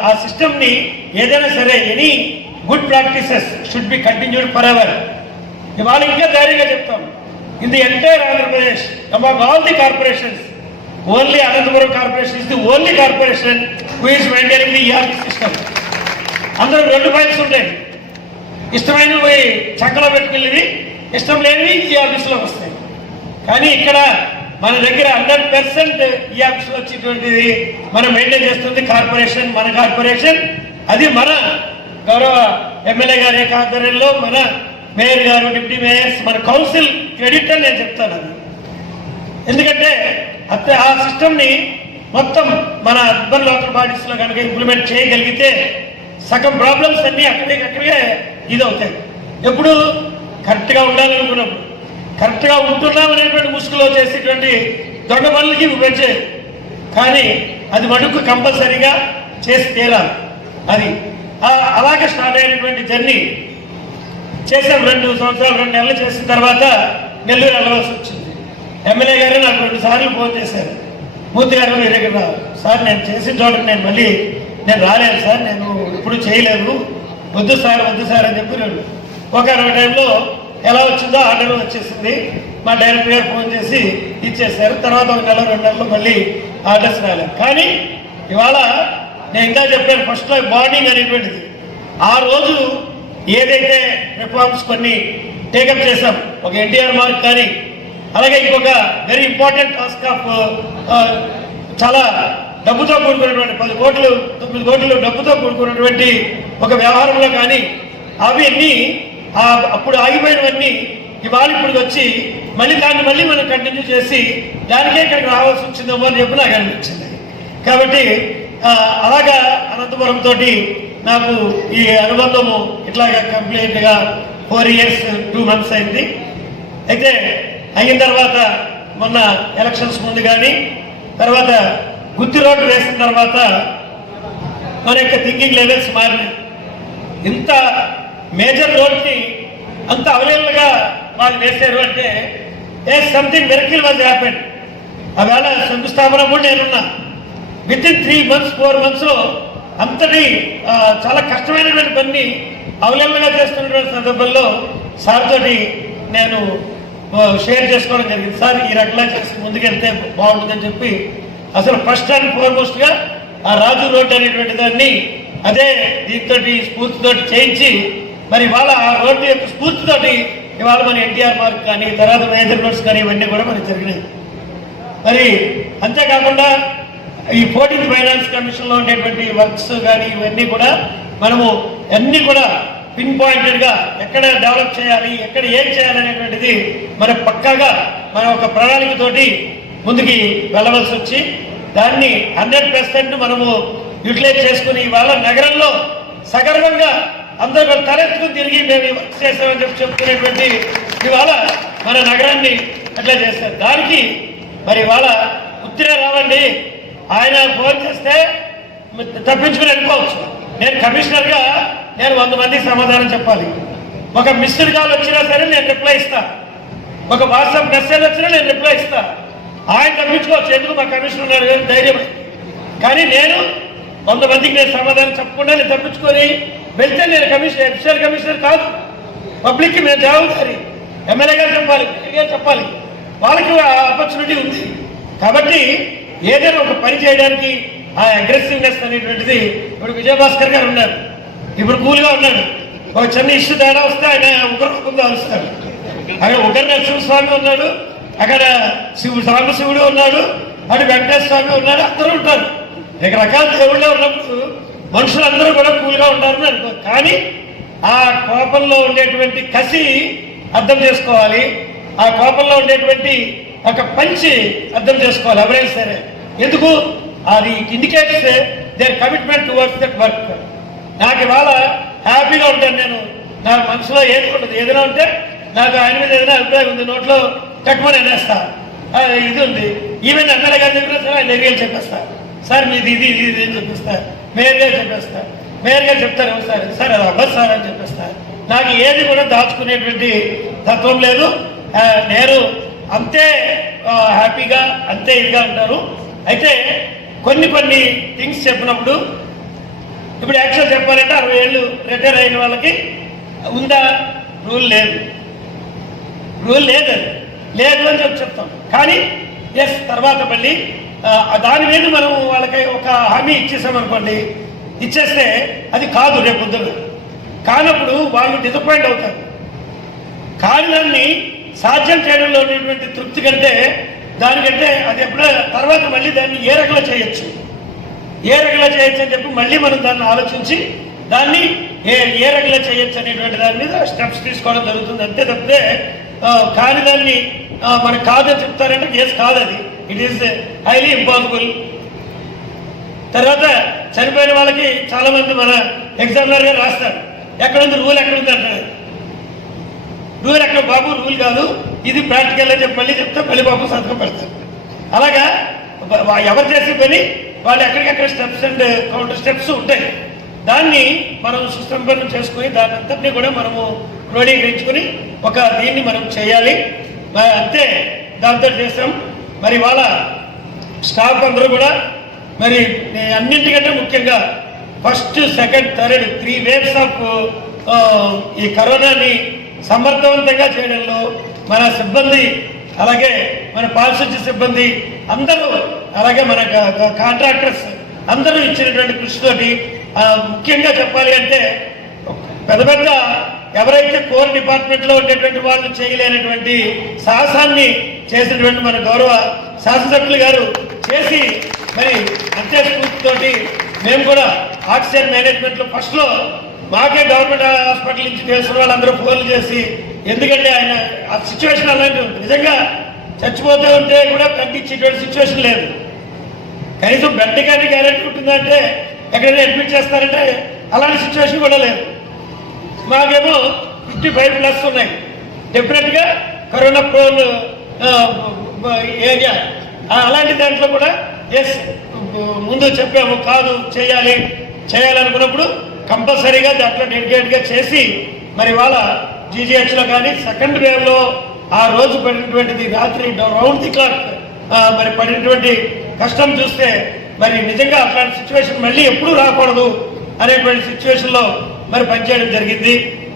ఆ సిస్టమ్ని ఏదైనా సరే any good practices should be continued forever. ఇవాళ ఇంకా ధైర్యంగా చెప్తాం, in the entire Andhra Pradesh among all the corporations only Anantapuram corporation is the only corporation who is maintaining the ERP system. అందరూ 2 ఫైల్స్ ఉంటాయి, ఇష్టమైనవి చక్కలో పెట్టుకెళ్ళేవి, ఇష్టం లేనివి ఈ ఆఫీసులోకి వస్తాయి. కానీ ఇక్కడ మన దగ్గర 100% ఈ ఆఫీసులో వచ్చేటువంటిది మనం మెయింటైన్ చేస్తుంది కార్పొరేషన్, మన కార్పొరేషన్. అది మన గౌరవ ఎమ్మెల్యే గారి యొక్క ఆధ్వర్యంలో మన మేయర్ గారు, డిప్యూటీ మేయర్స్, మన కౌన్సిల్ క్రెడిట్ అని నేను చెప్తాను. అది ఎందుకంటే ఆ సిస్టమ్ని మొత్తం మన అర్బన్ లోకల్ బాడీస్లో కనుక ఇంప్లిమెంట్ చేయగలిగితే సగం ప్రాబ్లమ్స్ అన్నీ అక్కడికే ఇది అవుతాయి. ఎప్పుడు కరెక్ట్గా ఉండాలనుకున్నప్పుడు కరెక్ట్గా ఉంటున్నాం అనేటువంటి ముసుగులో చేసేటువంటి దొంగ పనులకి పెంచేది. కానీ అది మటుకు కంపల్సరీగా చేసి తీరాలి. అది అలాగే స్టార్ట్ అయినటువంటి జర్నీ చేసాం. 2 సంవత్సరాలు 2 నెలలు చేసిన తర్వాత నెల్లూరు వెళ్ళవలసి వచ్చింది. ఎమ్మెల్యే గారు నాకు 2 సార్లు ఫోన్ చేశారు. మూర్తి గారు మీ దగ్గర సార్ నేను చేసిన చోట నేను రాలేను సార్, నేను ఇప్పుడు చేయలేను, వద్దు సార్ అని చెప్పి ఒక టైంలో ఎలా వచ్చిందో ఆర్డర్ వచ్చేసింది. మా డైరెక్టర్ గారు ఫోన్ చేసి ఇచ్చేసారు. తర్వాత 1 నెల 2 నెలలు మళ్ళీ ఆర్డర్స్ రాలేదు. కానీ ఇవాళ నేను ఇంకా చెప్పాను, ఫస్ట్లో బాండింగ్ అనేటువంటిది ఆ రోజు ఏదైతే రిఫార్మ్స్ కొన్ని టేకప్ చేశాం, ఒక ఎన్టీఆర్ మార్క్ కానీ, అలాగే ఇంకొక వెరీ ఇంపార్టెంట్ టాస్క్ ఆఫ్ చాలా డబ్బుతో కూడుకున్నటువంటి 10 కోట్లు 9 కోట్లు డబ్బుతో కూడుకున్నటువంటి ఒక వ్యవహారంలో కానీ అవన్నీ అప్పుడు ఆగిపోయినవన్నీ ఇవాళ ఇప్పుడు వచ్చి మళ్ళీ దాన్ని మనం కంటిన్యూ చేసి దానికే ఇక్కడికి రావాల్సి వచ్చిందేమో అని చెప్పి నాకు అనిపించింది. కాబట్టి అలాగా అనంతపురం తోటి నాకు ఈ అనుబంధము ఇట్లాగా కంప్లీట్గా 4 years 2 months అయింది. అయితే అయిన తర్వాత మొన్న ఎలక్షన్స్ ముందు కానీ తర్వాత గుత్తి రోడ్డు వేసిన తర్వాత మన యొక్క థింకింగ్ లెవెల్స్ మారినాయి. ఇంత మేజర్ రోడ్ని అంత అవైలబుల్గా వాళ్ళు వేశారు అంటే సంథింగ్ మిరకిల్ వాజ్ హ్యాపెండ్. ఆవేళ శంకుస్థాపన కూడా నేనున్నా. విత్ ఇన్ 3 months 4 months అంతటి చాలా కష్టమైనటువంటి పని అవైలబుల్గా చేస్తున్నటువంటి సందర్భంలో సార్ తోటి నేను షేర్ చేసుకోవడం జరిగింది. సార్ ఈ రకంగా చేసి ముందుకెళ్తే బాగుంటుందని చెప్పి అసలు ఫస్ట్ అండ్ ఫార్మోస్ట్గా ఆ రాజు రోడ్డు అనేటువంటి దాన్ని అదే దీంతో స్ఫూర్తితోటి చేయించి మరి ఇవాళ ఆ రోడ్డు యొక్క స్ఫూర్తితోటి ఇవాళ మన ఎన్టీఆర్ మార్క్ కానీ తర్వాత మేజర్ రోడ్స్ కానీ ఇవన్నీ కూడా మనకు జరిగినాయి. మరి అంతేకాకుండా ఈ 14th ఫైనాన్స్ కమిషన్లో ఉండేటువంటి వర్క్స్ కానీ ఇవన్నీ కూడా మనము అన్నీ కూడా పిన్ పాయింటెడ్గా ఎక్కడ డెవలప్ చేయాలి, ఎక్కడ ఏం చేయాలనేటువంటిది మన పక్కాగా మన ఒక ప్రణాళికతోటి ముందుకి వెళ్ళవలసి వచ్చి దాన్ని 100% మనము యూటిలైజ్ చేసుకుని ఇవాళ నగరంలో సగర్వంగా అందరూ తలెత్తుకుని తిరిగి మేము వర్క్ చేస్తామని చెప్పుకునేటువంటి ఇవాళ మన నగరాన్ని అట్లా చేస్తారు. దానికి మరి ఇవాళ ఉత్తిరే రావండి, ఆయన ఫోన్ చేస్తే తప్పించుకుని వెళ్ళిపోవచ్చు. నేను కమిషనర్గా నేను 100 మందికి సమాధానం చెప్పాలి. ఒక మిస్డ్ కాల్ వచ్చినా సరే నేను రిప్లై ఇస్తా, ఒక వాట్సాప్ మెసేజ్ వచ్చినా నేను రిప్లై ఇస్తా. ఆయన తప్పించుకోవచ్చు, ఎందుకు మా కమిషనర్ ఉన్నారు ధైర్యం. కానీ నేను 100 మందికి నేను సమాధానం చెప్పకుండా నేను తప్పించుకొని వెళ్తే నేను అఫీషియల్ కమిషనర్ కాదు. పబ్లిక్కి మేము జవాబుదారి, ఎమ్మెల్యే గారు చెప్పాలి, వాళ్ళకి ఆపర్చునిటీ ఉంది. కాబట్టి ఏదైనా ఒక పని చేయడానికి ఆ అగ్రెసివ్నెస్ అనేటువంటిది ఇప్పుడు విజయభాస్కర్ గారు ఉన్నారు, ఇప్పుడు కూల్గా ఉన్నాడు. ఒక చిన్న ఇష్యూ తేడా వస్తే ఆయన ఉగ్రరూపంగా వస్తాడు. అక్కడ ఉగ్ర నరసింహస్వామి ఉన్నాడు, అక్కడ సాంబశివుడు ఉన్నాడు, అటు వెంకటేశ్వర స్వామి ఉన్నాడు, అందరూ ఉంటారు. రకరకాల దేవుళ్ళే ఉన్నప్పుడు మనుషులందరూ కూడా కూల్గా ఉంటారని అనుకో. కానీ ఆ కోపంలో ఉండేటువంటి కసి అర్థం చేసుకోవాలి, ఆ కోపంలో ఉండేటువంటి ఒక పంచి అర్థం చేసుకోవాలి ఎవరైనా సరే. ఎందుకు అది indicates their commitment towards that work. నాకు ఇవాళ హ్యాపీగా ఉంటాను నేను, నాకు మనసులో ఏది ఉండదు. ఏదైనా ఉంటే నాకు ఆయన మీద ఏదైనా అభిప్రాయం ఉంది, నోట్లో కట్టుకొని అనేస్తా, ఇది ఉంది. ఈవెన్ ఎమ్మెల్యే గారు చెప్పినా సరే ఆయన ఏరియాలు చెప్పేస్తా, సార్ మీది ఇది ఇది అని చెప్పేస్తా, మేయర్ గారు చెప్పేస్తా, మేయర్ గారు చెప్తారు సార్ సార్ అది అవ్వదు సార్ అని చెప్పేస్తా. నాకు ఏది కూడా దాచుకునేటువంటి తత్వం లేదు. నేను అంతే హ్యాపీగా అంతే ఇదిగా అంటారు. అయితే కొన్ని థింగ్స్ చెప్పినప్పుడు ఇప్పుడు యాక్చువల్ చెప్పాలంటే 60 ఏళ్ళు రిటైర్ అయిన వాళ్ళకి ఉందా? రూల్ లేదు అని చెప్తాం. కానీ ఎస్ తర్వాత మళ్ళీ దాని మీద మనం వాళ్ళకి ఒక హామీ ఇచ్చేసామనుకోండి, ఇచ్చేస్తే అది కాదు రేపు పొద్దున. కానప్పుడు వాళ్ళు డిసప్పాయింట్ అవుతారు. కానీ దాన్ని సాధ్యం చేయడంలో ఉన్నటువంటి తృప్తి కంటే దానికంటే అది ఎప్పుడో తర్వాత మళ్ళీ దాన్ని ఏ రకంగా చేయొచ్చు అని చెప్పి మళ్ళీ మనం దాన్ని ఆలోచించి దాన్ని ఏ రకంగా చేయొచ్చు అనేటువంటి దాని మీద స్టెప్స్ తీసుకోవడం జరుగుతుంది. అంతే తప్పితే కాని దాన్ని మనకు కాదని చెప్తారంటే కేసు కాదు, అది ఇట్ ఈస్ హైలీ ఇంపాసిబుల్. తర్వాత చనిపోయిన వాళ్ళకి చాలా మంది మన ఎగ్జామినర్ గారు రాస్తారు, ఎక్కడుంది రూల్ ఎక్కడుంది అంటారు. రూల్ ఎక్కడ బాబు, రూల్ కాదు, ఇది ప్రాక్టికల్ అని చెప్పి మళ్ళీ చెప్తే మళ్ళీ బాబు సంతకం పెడతారు. అలాగా ఎవరు చేసే పని వాళ్ళు ఎక్కడికెక్కడ స్టెప్స్ అండ్ కౌంటర్ స్టెప్స్ ఉంటాయి. దాన్ని మనం సుసంపన్నం చేసుకుని దాని అంతటినీ కూడా మనము క్రోడీకరించుకుని ఒక దీన్ని మనం చేయాలి. అంతే, దాంతో చేసాం. మరి వాళ్ళ స్టాఫ్ అందరూ కూడా మరి అన్నింటికంటే ముఖ్యంగా first, second, third 3 waves of ఈ కరోనాని సమర్థవంతంగా చేయడంలో మన సిబ్బంది, అలాగే మన పారిశుద్ధ్య సిబ్బంది అందరూ, అలాగే మన కాంట్రాక్టర్స్ అందరూ ఇచ్చినటువంటి కృషితోటి, ముఖ్యంగా చెప్పాలి అంటే పెద్ద పెద్ద ఎవరైతే కోర్ డిపార్ట్మెంట్లో ఉండేటువంటి వాళ్ళు చేయలేనటువంటి సాహసాన్ని చేసినటువంటి మన గౌరవ శాసనసభ్యులు గారు చేసి, మరి అంతే స్ఫూర్తితోటి మేము కూడా ఆక్సిజన్ మేనేజ్మెంట్లో ఫస్ట్లో మాకే గవర్నమెంట్ హాస్పిటల్ నుంచి తెలిసిన వాళ్ళందరూ ఫోన్లు చేసి, ఎందుకంటే ఆయన ఆ సిచ్యువేషన్ అలాంటి నిజంగా చచ్చిపోతూ ఉంటే కూడా తగ్గించేటువంటి సిచ్యువేషన్ లేదు. కనీసం బెడ్ కానీ గ్యారెంటీ ఉంటుందంటే ఎక్కడైనా అడ్మిట్ చేస్తారంటే అలాంటి సిచ్యువేషన్ కూడా లేదు. మాకేమో 55+ ఉన్నాయి. డెఫినెట్గా కరోనా ప్రోన్ ఏరియా, అలాంటి దాంట్లో కూడా ముందు చెప్పాము, కాదు చేయాలనుకున్నప్పుడు కంపల్సరీగా దాంట్లో డెడికేట్గా చేసి, మరి వాళ్ళ జీజీహెచ్లో కానీ సెకండ్ వేవ్లో ఆ రోజు పడినటువంటిది, రాత్రి రౌండ్ ది క్లాక్ మరి పడినటువంటి కష్టం చూస్తే మరి నిజంగా అట్లాంటి సిచ్యువేషన్ మళ్ళీ ఎప్పుడూ రాకూడదు అనేటువంటి సిచ్యువేషన్లో మరి పనిచేయడం జరిగింది.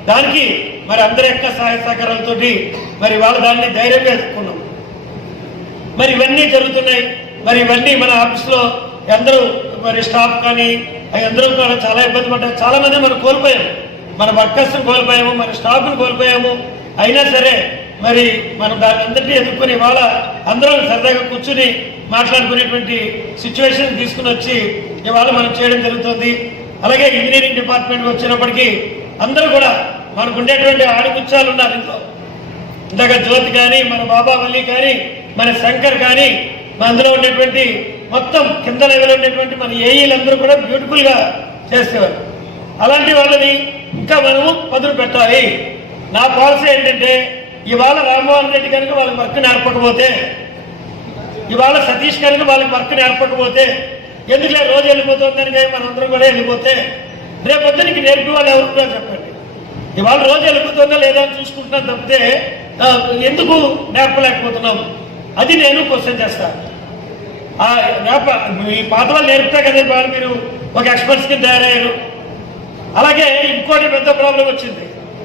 దానికి మరి అందరి యొక్క సహాయ సహకారాలతోటి మరి వాళ్ళ దాన్ని ధైర్యంగా ఎదుర్కొన్నాం. మరి ఇవన్నీ జరుగుతున్నాయి. మరి ఇవన్నీ మన ఆఫీస్లో అందరూ మరి స్టాఫ్ కానీ అందరూ కూడా చాలా ఇబ్బంది పడ్డారు. చాలా మంది మనం కోల్పోయాము, మన వర్కర్స్ని కోల్పోయాము, మన స్టాఫ్ని కోల్పోయాము. అయినా సరే మరి మనం దాన్ని అందరినీ ఎదుర్కొని ఇవాళ అందరం సరదాగా కూర్చుని మాట్లాడుకునేటువంటి సిచ్యువేషన్ తీసుకుని వచ్చి ఇవాళ మనం చేయడం జరుగుతుంది. అలాగే ఇంజనీరింగ్ డిపార్ట్మెంట్ వచ్చినప్పటికీ అందరూ కూడా మనకు ఉండేటువంటి ఆడిపుచ్చాలు ఉన్నారు ఇంట్లో. ఇందాక జ్యోతి కానీ, మన బాబావల్లి కానీ, మన శంకర్ కానీ, అందులో ఉండేటువంటి మొత్తం కింద లెవెల్ ఉండేటువంటి మన ఏఈలందరూ కూడా బ్యూటిఫుల్గా చేసేవారు. అలాంటి వాళ్ళని ఇంకా మనము పదులు పెట్టాలి. నా పాలసీ ఏంటంటే, ఇవాళ రామ్మోహన్ రెడ్డి కనుక వాళ్ళకి వర్క్ నేర్పకపోతే, ఇవాళ సతీష్ కనుక వాళ్ళకి వర్క్ నేర్పకపోతే, ఎందుకులే రోజు వెళ్ళిపోతుందని కానీ మనందరం కూడా వెళ్ళిపోతే, రేపు పొద్దునికి నేర్పి వాళ్ళు ఎవరు చెప్పండి. ఇవాళ రోజు వెళ్ళిపోతుందా లేదా అని చూసుకుంటున్నాం తప్పితే ఎందుకు నేర్పలేకపోతున్నాం, అది నేను క్వశ్చన్ చేస్తాను. ఈ పాత వాళ్ళు నేర్పుతా కదా వాళ్ళు మీరు ఒక ఎక్స్పర్ట్స్ కింద తయారయ్యారు. అలాగే ఇంకోటి పెద్ద ప్రాబ్లం వచ్చింది.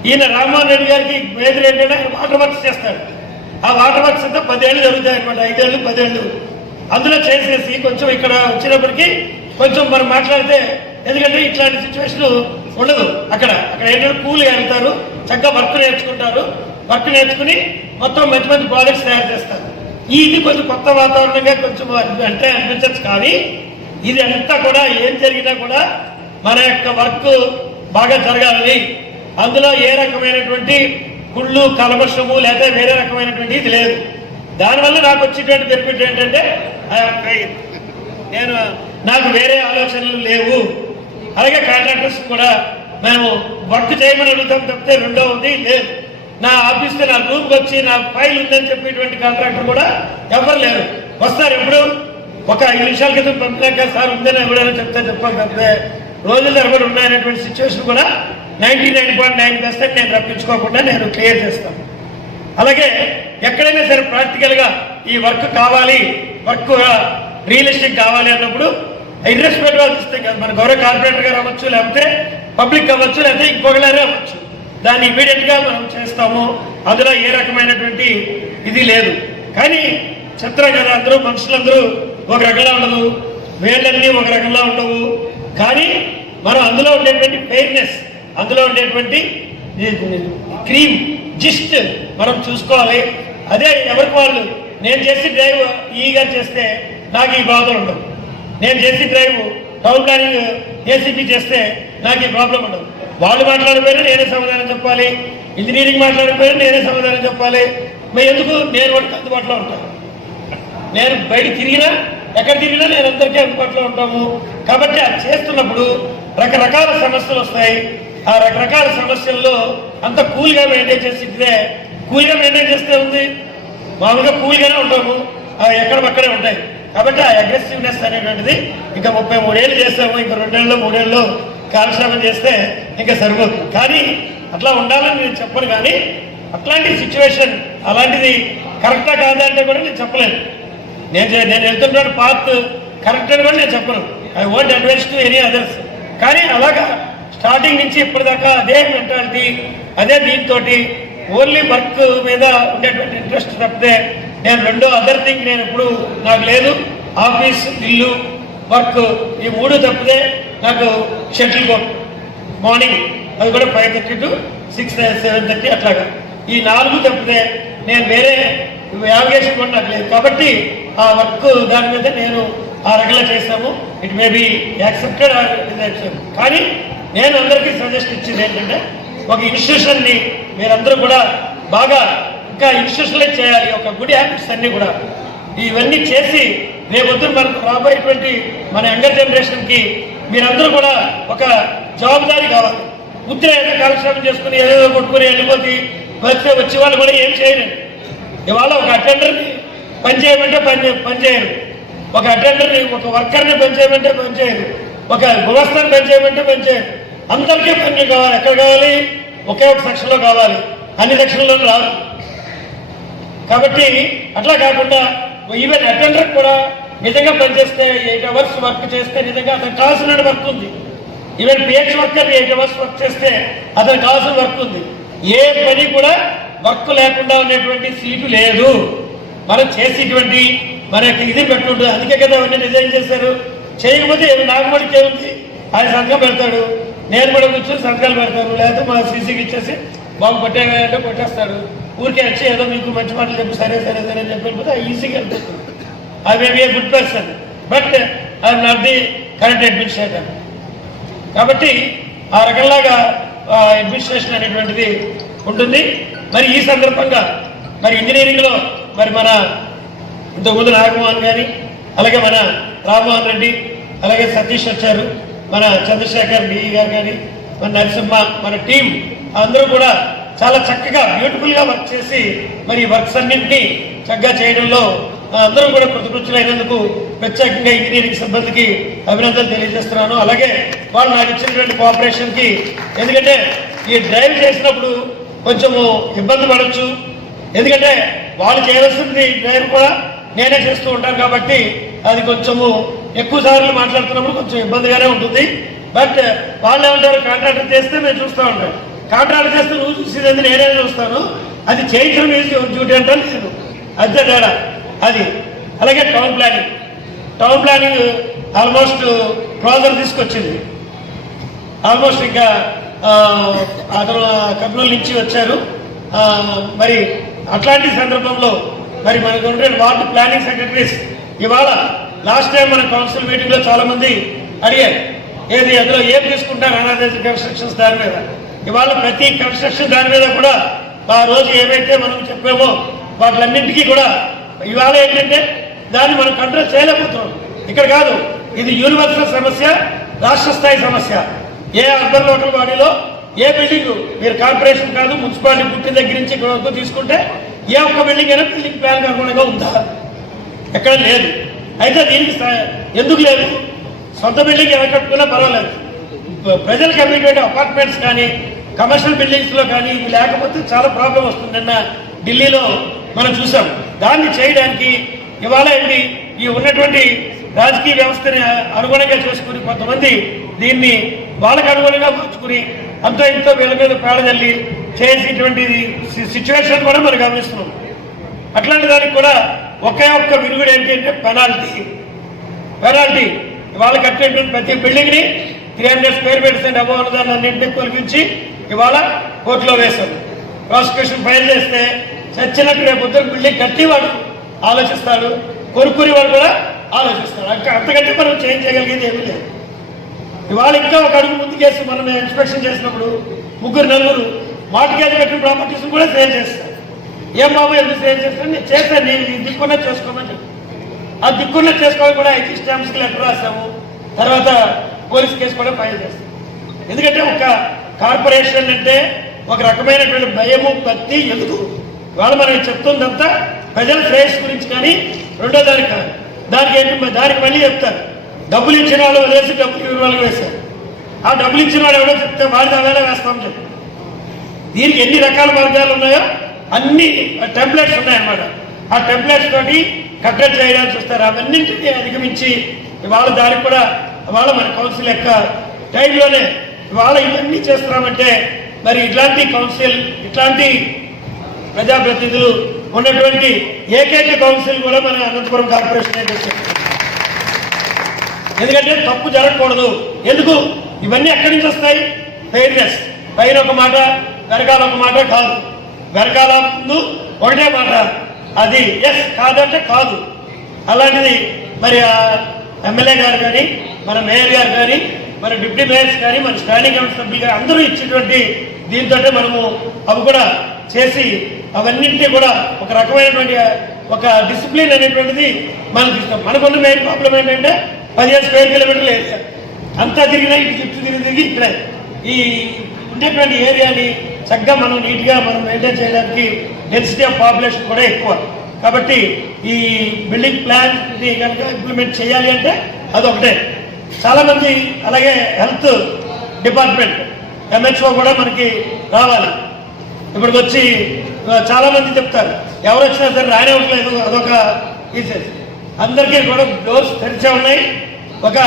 ఈయన రామ్మోహన్ రెడ్డి గారికి మేజర్ ఏంటంటే ఆయన వాటర్ వర్క్స్ చేస్తాడు. ఆ వాటర్ వర్క్స్ అంతా 10 ఏళ్ళు జరుగుతాయి అనమాట, 5 ఏళ్ళు 10 ఏళ్ళు. అందులో చేసేసి కొంచెం ఇక్కడ వచ్చినప్పటికీ కొంచెం మనం మాట్లాడితే, ఎందుకంటే ఇట్లాంటి సిచ్యువేషన్ ఉండదు. అక్కడ ఏంటంటే కూల్గా వెళ్తారు, చక్కగా వర్క్ నేర్చుకుంటారు, వర్క్ నేర్చుకుని మొత్తం మంచి మంచి ప్రాజెక్ట్స్ తయారు చేస్తారు. ఇది కొంచెం కొత్త వాతావరణంగా కొంచెం అంటే అనిపించచ్చు. కానీ ఇది అంతా కూడా ఏం జరిగినా కూడా మన యొక్క వర్క్ బాగా జరగాలి. అందులో ఏ రకమైనటువంటి కుళ్ళు కలమషము లేదా వేరే రకమైనటువంటి ఇది లేదు. దానివల్ల నాకు వచ్చేటువంటి బెనిఫిట్ ఏంటంటే నాకు వేరే ఆలోచనలు లేవు. అలాగే కాంట్రాక్టర్స్ కూడా మేము వర్క్ చేయమని అడుగుతాం తప్పితే రెండవది లేదు. నా ఆఫీస్కి నా రూమ్కి వచ్చి నా ఫైల్ ఉందని చెప్పేటువంటి కాంట్రాక్టర్ కూడా ఎవరు లేరు. వస్తారు ఎప్పుడు ఒక 5 నిమిషాల క్రితం పంపినాక సార్ ఉందని ఎవరైనా చెప్పాలి తప్పితే రోజుల తరబడి ఉన్నాయనేటువంటి సిచ్యువేషన్ కూడా 99.9% నేను రప్పించుకోకుండా నేను క్లియర్ చేస్తాను. అలాగే ఎక్కడైనా సరే ప్రాక్టికల్గా ఈ వర్క్ కావాలి, వర్క్ రియలిస్టిక్ కావాలి అన్నప్పుడు ఇర్రెస్పెక్టివ్ ఆఫ్ మన గౌరవ కార్పొరేటర్ గారు అవ్వచ్చు, లేకపోతే పబ్లిక్ అవ్వచ్చు, లేకపోతే ఇంకొకలారే అవ్వచ్చు, దాన్ని ఇమీడియట్గా మనం చేస్తాము. అందులో ఏ రకమైనటువంటి ఇది లేదు. కానీ చిత్రం కదా, అందరూ మనుషులందరూ ఒక రకంగా ఉండదు, వేళ్ళన్నీ ఒక రకంగా ఉండవు. కానీ మనం అందులో ఉండేటువంటి ఫెయిర్నెస్, అందులో ఉండేటువంటి క్రీమ్ జిస్ట్ మనం చూసుకోవాలి. అదే ఎవరికి వాళ్ళు, నేను చేసి డ్రైవ్ ఈగా చేస్తే నాకు ఈ బాధలు ఉండవు. నేను చేసి డ్రైవ్ టౌన్ ప్లానింగ్ ఏసీపీ చేస్తే నాకు ఈ ప్రాబ్లం ఉండదు. వాళ్ళు మాట్లాడిపోయినా నేనే సమాధానం చెప్పాలి, ఇంజనీరింగ్ మాట్లాడిపోయినా నేనే సమాధానం చెప్పాలి. మరి ఎందుకు నేను వాటికి అందుబాటులో ఉంటాను. నేను బయట తిరిగినా ఎక్కడ తిరిగినా నేను అందరికీ అందుబాటులో ఉంటాము. కాబట్టి అది చేస్తున్నప్పుడు రకరకాల సమస్యలు వస్తాయి. ఆ రకరకాల సమస్యల్లో అంత కూల్గా మెయింటైన్ చేస్తే కూల్గా మెయింటైన్ చేస్తే ఉంది, మామూలుగా కూల్గానే ఉంటాము, అవి ఎక్కడక్కడే ఉంటాయి. కాబట్టి ఆ అగ్రెసివ్నెస్ అనేటువంటిది ఇంకా 33 ఏళ్ళు చేస్తాము, ఇంకా 2 ఏళ్ళు 3 ఏళ్ళు కాలక్షేపం చేస్తే ఇంకా సరిపోతుంది. కానీ అట్లా ఉండాలని నేను చెప్పను. కానీ అట్లాంటి సిచ్యువేషన్ అలాంటిది కరెక్టా కాదా అంటే కూడా నేను చెప్పలేను. నేను వెళ్తున్న పాత్ కరెక్ట్ అని కూడా నేను చెప్పను. I want advice to any others. కానీ అలాగా స్టార్టింగ్ నుంచి ఇప్పటిదాకా అదే మెంటాలిటీ, అదే దీంతో ఓన్లీ వర్క్ మీద ఉండేటువంటి ఇంట్రెస్ట్ తప్పితే నేను రెండో అదర్ థింగ్ నేను ఎప్పుడు నాకు లేదు. ఆఫీస్, ఇల్లు, వర్క్ ఈ 3 తప్పితే నాకు షటిల్ కోర్ట్ మార్నింగ్ అది కూడా 5:30 to 6, 7:30 అట్లాగా ఈ 4 తప్పితే నేను వేరే యావిగేషన్ కూడా నాకు లేదు. కాబట్టి ఆ వర్క్ దాని మీద నేను ఆ రకంగా చేస్తాము. It may be accepted or decide. కానీ నేను అందరికీ సజెస్ట్ ఇచ్చింది ఏంటంటే ఒక ఇన్స్టిట్యూషన్ని మీరందరూ కూడా బాగా ఇంకా ఇన్స్టిట్యూషనలైజ్ చేయాలి. ఒక గుడ్ హ్యాబిట్స్ అన్నీ కూడా ఇవన్నీ చేసి రేపొద్దు మనకు రాబోయేటువంటి మన యంగర్ జనరేషన్కి మీరందరూ కూడా ఒక జవాబుదారీ కావాలి. ఉత్తర ఏదో కాలక్షేపం చేసుకుని ఏదేదో కొట్టుకుని వెళ్ళిపోతే వచ్చే వాళ్ళు కూడా ఏం చేయలేరు. ఇవాళ ఒక అటెండర్ని పని చేయమంటే పని చేయరు, ఒక అటెండర్ని ఒక వర్కర్ని పని చేయమంటే పని చేయరు, ఒక గుమస్తాన్ని పని చేయమంటే పని చేయరు. అందరికీ పని కావాలి. ఎక్కడ కావాలి? ఒకే ఒక సెక్షన్లో కావాలి, అన్ని సెక్షన్లో రాదు. కాబట్టి అట్లా కాకుండా ఈవెన్ అటెండర్ కూడా నిజంగా పనిచేస్తే 8 hours వర్క్ చేస్తే నిజంగా అతనికి కావాల్సిన వర్క్ ఉంది. Even pH worker 8 hours work చేస్తే అతనికి కావాల్సిన వర్క్ ఉంది. ఏ పని కూడా వర్క్ లేకుండా ఉండేటువంటి సీటు లేదు. మనం చేసేటువంటి మనకి ఇది పెట్టుకుంటుంది. అందుకే కదా అవన్నీ డిజైన్ చేశారు. చేయకపోతే నాకు కూడా ఏముంది, ఆయన సంతకం పెడతాడు, నేను కూడా కూర్చొని సంతకాలు పెడతాను. లేకపోతే మా సీసీకి ఇచ్చేసి బాబు కొట్టేయాలంటే కొట్టేస్తాడు. ఊరికే వచ్చి ఏదో మీకు మంచి మాటలు చెప్పి సరే సరే సరే అని చెప్పి వెళ్ళిపోతే ఈజీగా వెళ్ళిపోతుంది. I may be a good person but I'm not the current administrator. కాబట్టి ఆ రకంలాగా అడ్మినిస్ట్రేషన్ అనేటువంటిది ఉంటుంది. మరి ఈ సందర్భంగా మరి ఇంజనీరింగ్లో మరి మన ఇంతకుముందు నాగమోహన్ కానీ, అలాగే మన రామ్మోహన్ రెడ్డి, అలాగే సతీష్ వచ్చారు, మన చంద్రశేఖర్ డిఈ గారు కానీ, మన నరసింహ, మన టీం అందరూ కూడా చాలా చక్కగా బ్యూటిఫుల్గా వర్క్ చేసి మరి ఈ వర్క్స్ అన్నింటినీ చక్కగా చేయడంలో అందరూ కూడా కృతకృత్యులైనందుకు ప్రత్యేకంగా ఇంజనీరింగ్ సిబ్బందికి అభినందనలు తెలియజేస్తున్నాను. అలాగే వాళ్ళు నాకు ఇచ్చినటువంటి కోఆపరేషన్కి, ఎందుకంటే ఈ డ్రైవ్ చేసినప్పుడు కొంచెము ఇబ్బంది పడవచ్చు. ఎందుకంటే వాళ్ళు చేయవలసింది డ్రైవ్ కూడా నేనే చేస్తూ ఉంటాను. కాబట్టి అది కొంచెము ఎక్కువ సార్లు మాట్లాడుతున్నప్పుడు కొంచెం ఇబ్బందిగానే ఉంటుంది. బట్ వాళ్ళు ఏమంటారు, కాంట్రాక్టర్ చేస్తే మేము చూస్తూ ఉంటాం, కాంట్రాక్టర్ చేస్తే నువ్వు చూసేది నేనే చూస్తాను, అది చేయించడం ఈజీ డ్యూటీ అంటే నేను అంతే తేడా అది. అలాగే టౌన్ ప్లానింగ్ ఆల్మోస్ట్ క్లోజర్ తీసుకొచ్చింది. ఆల్మోస్ట్ ఇంకా అతను కర్నూలు నుంచి వచ్చారు. మరి అట్లాంటి సందర్భంలో మరి మనకు ఉండే వార్డు ప్లానింగ్ సెక్రటరీస్ ఇవాళ లాస్ట్ టైం మన కౌన్సిల్ మీటింగ్లో చాలామంది అడిగారు, ఏది అందులో ఏం తీసుకుంటారు అనాథరైజ్డ్ కన్స్ట్రక్షన్స్ దాని మీద. ఇవాళ ప్రతి కన్స్ట్రక్షన్ దాని మీద కూడా ఆ రోజు ఏవైతే మనం చెప్పామో వాటిలన్నింటికీ కూడా ఇవాళ ఏంటంటే దాన్ని మనం కంట్రోల్ చేయలేకపోతున్నాం. ఇక్కడ కాదు, ఇది యూనివర్సల్ సమస్య, రాష్ట్ర స్థాయి సమస్య. ఏ అర్బన్ లోకల్ బాడీలో ఏ బిల్డింగ్ మీరు కార్పొరేషన్ కాదు మున్సిపాలిటీ పుట్టిన దగ్గర నుంచి ఇక్కడ వరకు తీసుకుంటే ఏ ఒక్క బిల్డింగ్ అయినా బిల్డింగ్ ప్లాన్ అనుగుణంగా ఉందా? ఎక్కడ లేదు. అయితే దీనికి ఎందుకు లేదు? సొంత బిల్డింగ్ ఎలా కట్టుకున్నా పర్వాలేదు. ప్రజలకు అమ్మేటువంటి అపార్ట్మెంట్స్ కానీ కమర్షియల్ బిల్డింగ్స్లో కానీ ఇవి లేకపోతే చాలా ప్రాబ్లం వస్తుంది. నిన్న ఢిల్లీలో మనం చూసాం. దాన్ని చేయడానికి ఇవాళ ఏంటి, ఈ ఉన్నటువంటి రాజకీయ వ్యవస్థని అనుగుణంగా చేసుకుని కొంతమంది దీన్ని వాళ్ళకు అనుగుణంగా మార్చుకుని అంతో ఇంతో వీళ్ళ మీద పేడజల్లి చేసేటువంటి సిచ్యువేషన్ కూడా మనం గమనిస్తున్నాం. అట్లాంటి దానికి కూడా ఒకే ఒక్క విరుగుడు ఏంటి అంటే పెనాల్టీ. ఇవాళ కట్టినటువంటి ప్రతి బిల్డింగ్ని 300 square meters అండ్ అబౌవ్ ఉన్నదాన్ని అన్నింటినీ కొలిపించి ఇవాళ కోర్టులో వేశారు. ప్రాసిక్యూషన్ ఫైల్ చేస్తే చచ్చినట్టు రేపు పొద్దున బిల్డింగ్ కట్టేవాడు ఆలోచిస్తాడు, కొనుక్కునేవాడు కూడా ఆలోచిస్తాడు. అంతకంటే మనం చేంజ్ చేయగలిగేది ఏమీ లేదు. ఇవాళ ఇంకా ఒక అడుగు ముందుకేసి మనం ఇన్స్పెక్షన్ చేసినప్పుడు 3-4 మార్టిగేజ్ కట్టిన ప్రాపర్టీస్ కూడా సేల్ చేస్తారు. ఏం బాబు ఎందుకు సేల్ చేస్తాను? నేను చేస్తాను, నేను ఈ దిక్కున్నా చేసుకోమని చెప్పి ఆ దిక్కున్నా చేసుకోవాలి కూడా ఐటీ స్టాంప్స్కి లెటర్ రాసాము. తర్వాత పోలీస్ కేసు కూడా ఫైల్ చేస్తాం. ఎందుకంటే ఒక కార్పొరేషన్ అంటే ఒక రకమైనటువంటి భయము, భక్తి, ఎందుకు వాళ్ళు మనం చెప్తుందంతా ప్రజల శ్రేయస్ గురించి కానీ రెండో దానికి కాదు. దానికి మళ్ళీ చెప్తారు డబ్బులు ఇచ్చిన వాళ్ళు వదిలేసి డబ్బులు ఇవ్వని వాళ్ళు వేస్తారు. ఆ డబ్బులు ఇచ్చిన వాడు ఎవడో చెప్తే వాడి దావేలా వేస్తామని చెప్పి దీనికి ఎన్ని రకాల మార్గాలు ఉన్నాయో అన్ని టెంప్లెట్స్ ఉన్నాయన్నమాట. ఆ టెంప్లెట్స్ తోటి కట్టడి చేయడానికి చూస్తారు. అవన్నింటినీ అధిగమించి ఇవాళ దానికి కూడా ఇవాళ మన కౌన్సిల్ యొక్క టైంలోనే ఇవాళ ఇవన్నీ చేస్తున్నామంటే మరి ఇట్లాంటి కౌన్సిల్, ఇట్లాంటి ప్రజాప్రతినిధులు ఉన్నటువంటి ఏకైక కౌన్సిల్ కూడా మన అనంతపురం కార్పొరేషన్ చేస్తారు. ఎందుకంటే తప్పు జరగకూడదు. ఎందుకు ఇవన్నీ ఎక్కడి నుంచి వస్తాయి? ఫెయిర్నెస్. పైన ఒక మాట, వెనకాల ఒక మాట కాదు. వెనకాల ముందు ఒకటే మాట, అది ఎస్ కాదంటే కాదు. అలాంటిది మరి ఎమ్మెల్యే గారు కానీ, మన మేయర్ గారు కానీ, మన డిప్యూటీ మేయర్స్ కానీ, మన స్టాండింగ్ కమిటీ సభ్యులు కానీ అందరూ ఇచ్చేటువంటి దీంతో మనము అవి కూడా చేసి అవన్నింటినీ కూడా ఒక రకమైనటువంటి ఒక డిసిప్లిన్ అనేటువంటిది మనకి ఇస్తాం. మనకున్న మెయిన్ ప్రాబ్లం ఏంటంటే 15 స్క్వేర్ కిలోమీటర్లు ఏరియా అంతా తిరిగినా ఇటు చుట్టూ తిరిగి ఇక్కడే ఈ ఉండేటువంటి ఏరియాని చక్కగా మనం నీట్గా మనం మెయింటైన్ చేయడానికి డెన్సిటీ ఆఫ్ పాపులేషన్ కూడా ఎక్కువ. కాబట్టి ఈ బిల్డింగ్ ప్లాన్ని కనుక ఇంప్లిమెంట్ చేయాలి అంటే అదొకటే. చాలామంది అలాగే హెల్త్ డిపార్ట్మెంట్ MHO కూడా మనకి రావాలి. ఇప్పటికి వచ్చి చాలామంది చెప్తారు ఎవరు వచ్చినా సరే రానివ్వట్లేదు, అదొక ఈసెస్. అందరికీ కూడా డోర్స్ తెరిచే ఉన్నాయి. ఒక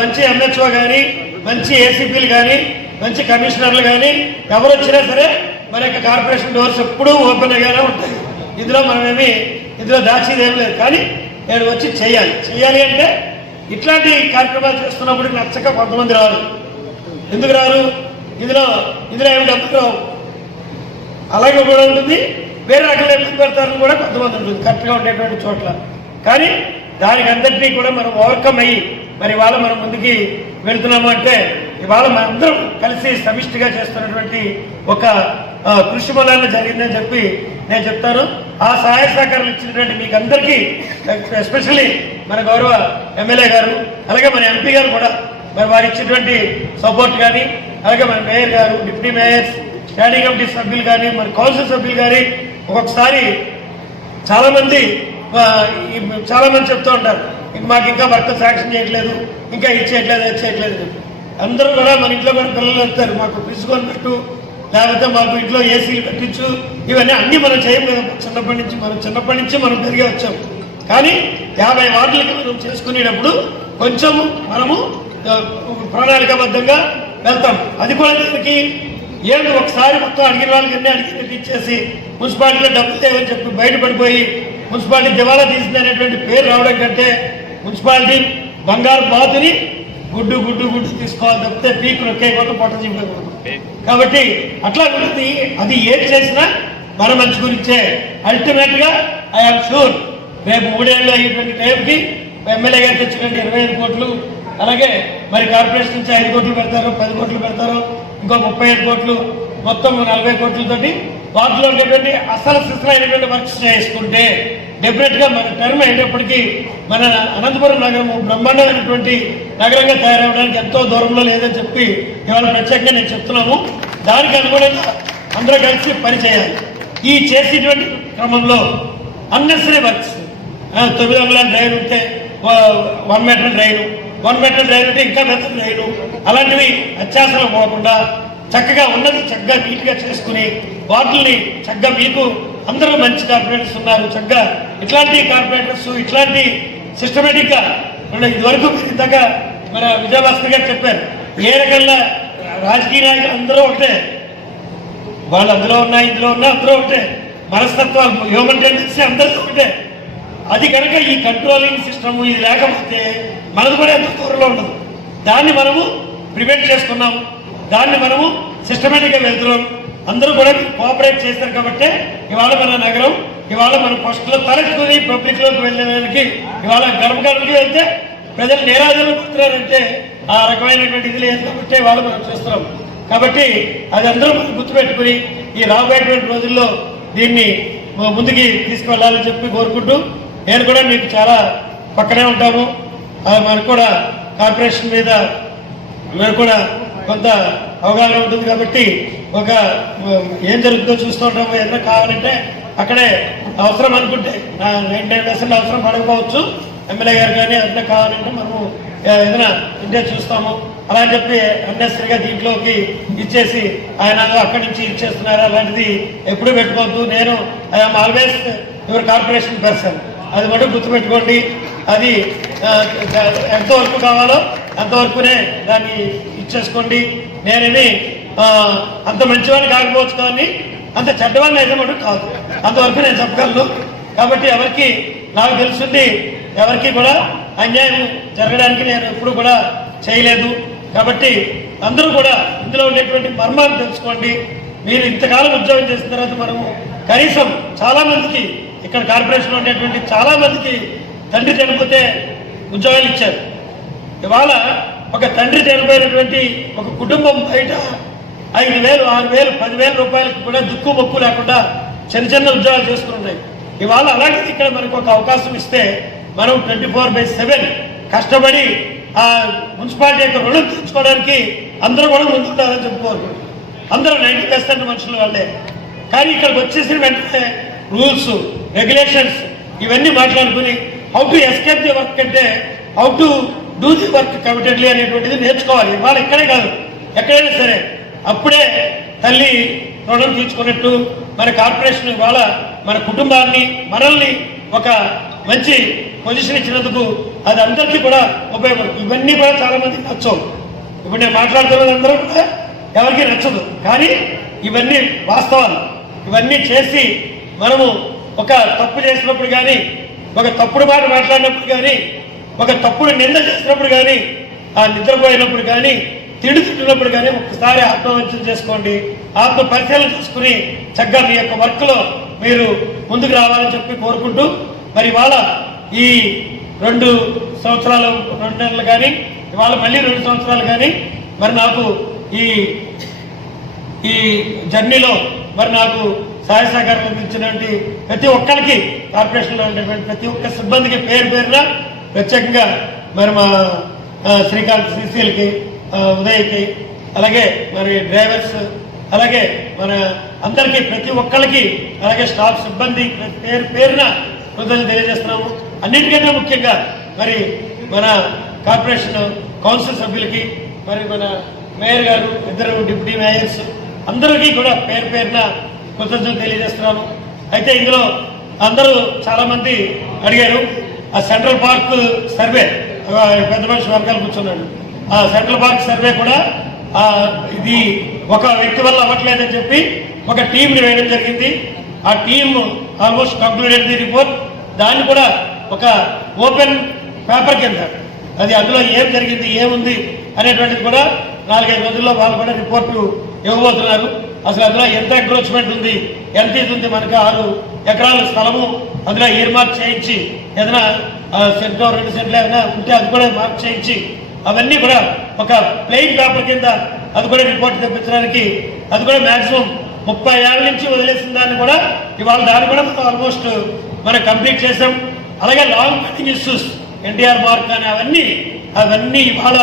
మంచి MHO కానీ, మంచి ACPలు కానీ, మంచి కమిషనర్లు కానీ ఎవరు వచ్చినా సరే మన యొక్క కార్పొరేషన్ డోర్స్ ఎప్పుడూ ఓపెన్గానే ఉంటాయి. ఇందులో దాచేదేం లేదు. కానీ నేను వచ్చి చేయాలి అంటే ఇట్లాంటి కార్యక్రమాలు చేస్తున్నప్పుడు నచ్చక కొంతమంది రారు. ఎందుకు రారు? ఇందులో ఏమి డబ్బులు రావు. అలాగే కూడా ఉంటుంది, వేరే రకాల ఇబ్బంది పెడతారని కూడా కొంతమంది ఉంటుంది కరెక్ట్గా ఉండేటువంటి చోట్ల. కానీ దానికి అందరినీ కూడా మనం ఓవర్కమ్ అయ్యి మరి ఇవాళ మనం ముందుకి వెళ్తున్నాము అంటే ఇవాళ మనందరం కలిసి సమిష్టిగా చేస్తున్నటువంటి ఒక కృషి వలన జరిగిందని చెప్పి నేను చెప్తాను. ఆ సహాయ సహకారాలు ఇచ్చినటువంటి మీకు అందరికీ, ఎస్పెషల్లీ మన గౌరవ ఎమ్మెల్యే గారు, అలాగే మన MP గారు కూడా మరి వారు ఇచ్చినటువంటి సపోర్ట్ కానీ, అలాగే మన మేయర్ గారు, డిప్యూటీ మేయర్స్, స్టాండింగ్ కమిటీ సభ్యులు కానీ, మన కౌన్సిల్ సభ్యులు కానీ, ఒక్కొక్కసారి చాలామంది చెప్తూ ఉంటారు మాకు ఇంకా వర్క్ శాంక్షన్ చేయట్లేదు, ఇంకా ఇచ్చేయట్లేదు. అందరూ కూడా మన ఇంట్లో కూడా పిల్లలు వెళ్తారు, మాకు పిలుచుకొని పెట్టు, లేకపోతే మాకు ఇంట్లో ఏసీలు పెట్టించు, ఇవన్నీ అన్నీ మనం చేయము. చిన్నప్పటి నుంచి మనం పెరిగే వచ్చాము. కానీ 50 వార్డులకి మనం చేసుకునేటప్పుడు కొంచెం మనము ప్రణాళికాబద్ధంగా వెళ్తాం. అది కూడా దీనికి ఏంటి ఒకసారి మొత్తం అడిగిన వాళ్ళకి ఇచ్చేసి మున్సిపాలిటీలో డబ్బులు తేవని చెప్పి బయటపడిపోయి మున్సిపాలిటీ దివాలా తీసిందనేటువంటి పేరు రావడం కంటే మున్సిపాలిటీ బంగారు బాతుని గుడ్డు తీసుకోవాలి తప్పితే పీక్ నొక్కేయకపోతే పొట్ట చూపకూడదు. కాబట్టి అట్లా ఉంటుంది. అది ఏది చేసినా మన మంచి గురించే. అల్టిమేట్గా ఐఎమ్ షూర్ రేపు 3 ఏళ్ళు అయ్యేటువంటి టైంకి ఎమ్మెల్యే గారు తెచ్చినటువంటి 25 కోట్లు, అలాగే మరి కార్పొరేషన్ నుంచి 5 కోట్లు పెడతారు, 10 కోట్లు పెడతారు, ఇంకో 35 కోట్లు, మొత్తం 40 కోట్లతోటి వాటిలో ఉండేటువంటి అసలు అయినటువంటి వర్క్స్ చేసుకుంటే డెఫినెట్గా మన టర్మ్ అయినప్పటికీ మన అనంతపురం నగరము బ్రహ్మాండమైనటువంటి నగరంగా తయారవడానికి ఎంతో దూరంలో లేదని చెప్పి ఇవాళ ప్రత్యేకంగా నేను చెప్తున్నాము. దానికి అనుగుణంగా అందరూ కలిసి పనిచేయాలి. ఈ చేసేటువంటి క్రమంలో అన్నెసరీ వర్క్స్ 9 అంగుళాల డ్రైన్ ఉంటే 1 మీటర్ డ్రైను, 1 మీటర్ డ్రైన్ ఉంటే ఇంకా పెద్ద డ్రైను, అలాంటివి అత్యాసలు పోకుండా చక్కగా ఉన్నది చక్కగా నీట్గా చేసుకుని వాటిని చక్కగా మీకు అందరూ మంచి కార్పొరేటర్స్ ఉన్నారు. చక్కగా ఇట్లాంటి కార్పొరేటర్స్ ఇట్లాంటి సిస్టమేటిక్గా ఇదివరకు ఇంతగా మన విజయభాస్కర్ గారు చెప్పారు, ఏ రకంగా రాజకీయ నాయకులు అందరూ ఒకటే, వాళ్ళు అందులో ఉన్నా ఇందులో ఉన్నా అందరూ ఒకటే, మనస్తత్వాలు హ్యూమన్ టెండెన్సీ అందరితో ఒకటే. అది కనుక ఈ కంట్రోలింగ్ సిస్టమ్ ఇది లేకపోతే మనది కూడా ఎంత దూరంలో ఉండదు. దాన్ని మనము ప్రివెంట్ చేసుకున్నాము, దాన్ని మనము సిస్టమేటిక్గా వెళ్తున్నాం. అందరూ కూడా కోఆపరేట్ చేశారు కాబట్టి ఇవాళ మన నగరం ఇవాళ మన పోస్టులో తలెత్తుకుని పబ్లిక్లోకి వెళ్ళడానికి ఇవాళ గడపకి వెళ్తే ప్రజలు నేరాజలు పుట్టారంటే ఆ రకమైనటువంటి ఇది లేదు కాబట్టి ఇవాళ మనం చేస్తున్నాం. కాబట్టి అది అందరూ మనం గుర్తుపెట్టుకుని ఈ రాబోయేటువంటి రోజుల్లో దీన్ని ముందుకి తీసుకువెళ్ళాలని చెప్పి కోరుకుంటూ నేను కూడా మీకు చాలా పక్కనే ఉంటాము. మనకు కూడా కార్పొరేషన్ మీద మీరు కూడా కొంత అవగాహన ఉంటుంది కాబట్టి ఒక ఏం జరుగుతుందో చూస్తూ ఉంటాము. ఏదైనా కావాలంటే అక్కడే అవసరం అనుకుంటే 99% అవసరం పడకపోవచ్చు. ఎమ్మెల్యే గారు కానీ ఏదైనా కావాలంటే మనము ఏదైనా ఇంటే చూస్తాము. అలా అని చెప్పి అన్నెసరిగా దీంట్లోకి ఇచ్చేసి ఆయన అక్కడి నుంచి ఇచ్చేస్తున్నారు అలాంటిది ఎప్పుడూ పెట్టుకోవద్దు. నేను I'm always your corporation person, అది మటుకు గుర్తుపెట్టుకోండి. అది ఎంతవరకు కావాలో అంతవరకునే దాన్ని ఇచ్చేసుకోండి. నేనేమి అంత మంచివాడిని కాకపోవచ్చు కానీ అంత చెడ్డవాడిని అయితే మటుకు కాదు, అంతవరకు నేను చెప్పగలను. కాబట్టి ఎవరికి నాకు తెలుసుంది ఎవరికి కూడా అన్యాయం జరగడానికి నేను ఎప్పుడు కూడా చేయలేదు. కాబట్టి అందరూ కూడా ఇందులో ఉండేటువంటి మర్మాన్ని తెలుసుకోండి. మీరు ఇంతకాలం ఉద్యోగం చేసిన తర్వాత మనము కనీసం చాలా మందికి ఇక్కడ కార్పొరేషన్లో ఉండేటువంటి చాలా మందికి తండ్రి చనిపోతే ఉద్యోగాలు ఇచ్చారు. ఇవాళ ఒక తండ్రి చనిపోయినటువంటి ఒక కుటుంబం బయట 5,000, 6,000, 10,000 రూపాయలకు కూడా దుక్కు మొక్కు లేకుండా చిన్న చిన్న ఉద్యోగాలు చేసుకుంటున్నాయి. ఇవాళ అలాంటిది ఇక్కడ మనకు ఒక అవకాశం ఇస్తే మనం 24/7 కష్టపడి ఆ మున్సిపాలిటీ యొక్క రుణం తీర్చుకోవడానికి అందరూ కూడా ముందుంటారని చెప్పుకోరు. అందరూ 90% మనుషులు వాళ్ళే. కానీ ఇక్కడికి వచ్చేసిన వెంటనే రూల్స్, రెగ్యులేషన్స్ ఇవన్నీ మాట్లాడుకుని how to escape the work అంటే how to do the work committedly అనేటువంటిది నేర్చుకోవాలి. ఇవాళ ఇక్కడే కాదు, ఎక్కడైనా సరే. అప్పుడే తల్లి రుణం తీర్చుకున్నట్టు మన కార్పొరేషన్ ఇవాళ మన కుటుంబాన్ని మనల్ని ఒక మంచి పొజిషన్ ఇచ్చినందుకు అది అందరికీ కూడా ఉపయోగపడుతుంది. ఇవన్నీ కూడా చాలా మందికి నచ్చవు. ఇప్పుడు నేను మాట్లాడుతున్నదందరూ కూడా ఎవరికి నచ్చదు, కానీ ఇవన్నీ వాస్తవాలు. ఇవన్నీ చేసి మనము ఒక తప్పు చేసినప్పుడు కానీ, ఒక తప్పుడు మాట మాట్లాడినప్పుడు కానీ, ఒక తప్పుడు నింద చేసినప్పుడు కానీ, ఆ నిద్రపోయినప్పుడు కానీ, తిట్టున్నప్పుడు కానీ ఒక్కసారి ఆత్మవంచన చేసుకోండి. ఆత్మ పరిశీలన చేసుకుని చక్కగా మీ యొక్క వర్క్లో మీరు ముందుకు రావాలని చెప్పి కోరుకుంటూ, మరి ఇవాళ ఈ 2 సంవత్సరాలు 2 నెలలు కానీ ఇవాళ మళ్ళీ 2 సంవత్సరాలు కానీ మరి నాకు ఈ జర్నీలో మరి నాకు సహాయ సహకారం అందించినటువంటి ప్రతి ఒక్కరికి, కార్పొరేషన్లో ఉండేటువంటి ప్రతి ఒక్క సిబ్బందికి పేరు పేరున ప్రత్యేకంగా మరి మా శ్రీకాంత్ సిసిఎల్కి, ఉదయ్కి, అలాగే మరి డ్రైవర్స్, అలాగే మన అందరికీ ప్రతి ఒక్కరికి, అలాగే స్టాఫ్ సిబ్బంది పేరు పేరున కృతజ్ఞతలు తెలియజేస్తున్నాము. అన్నిటికంటే ముఖ్యంగా మరి మన కార్పొరేషన్ కౌన్సిల్ సభ్యులకి, మరి మన మేయర్ గారు, 2 డిప్యూటీ మేయర్స్ అందరికీ కూడా పేరు పేరున కృతజ్ఞతలు తెలియజేస్తున్నాను. అయితే ఇందులో అందరూ చాలామంది అడిగారు ఆ సెంట్రల్ పార్క్ సర్వే, పెద్ద మనిషి వర్గాలు కూర్చున్నాడు. ఆ సెంట్రల్ పార్క్ సర్వే కూడా ఇది ఒక వ్యక్తి వల్ల అవ్వట్లేదని చెప్పి ఒక టీంని వేయడం జరిగింది. ఆ team almost concluded the report. దాన్ని కూడా ఒక ఓపెన్ పేపర్ కింద అది అందులో ఏం జరిగింది, ఏముంది అనేటువంటిది కూడా 4-5 రోజుల్లో వాళ్ళు కూడా రిపోర్టు ఇవ్వబోతున్నారు. అసలు అందులో ఎంత ఎంక్రోచ్మెంట్ ఉంది, ఎంత ఇది ఉంది, మనకు 6 ఎకరాల స్థలము అందులో మార్క్ చేయించి, ఏదైనా సెంట్లో 2 సెంట్లు ఏదైనా ఉంటే అది కూడా మార్క్ చేయించి, అవన్నీ కూడా ఒక ప్లెయిన్ పేపర్ కింద అది కూడా రిపోర్ట్ తెప్పించడానికి, అది కూడా మ్యాక్సిమం 30 ఏళ్ళ నుంచి వదిలేసిన దాన్ని కూడా ఇవాళ దాన్ని కూడా మనం ఆల్మోస్ట్ మనం కంప్లీట్ చేసాం. అలాగే long pending issues, NTR mark అని అవన్నీ ఇవాళ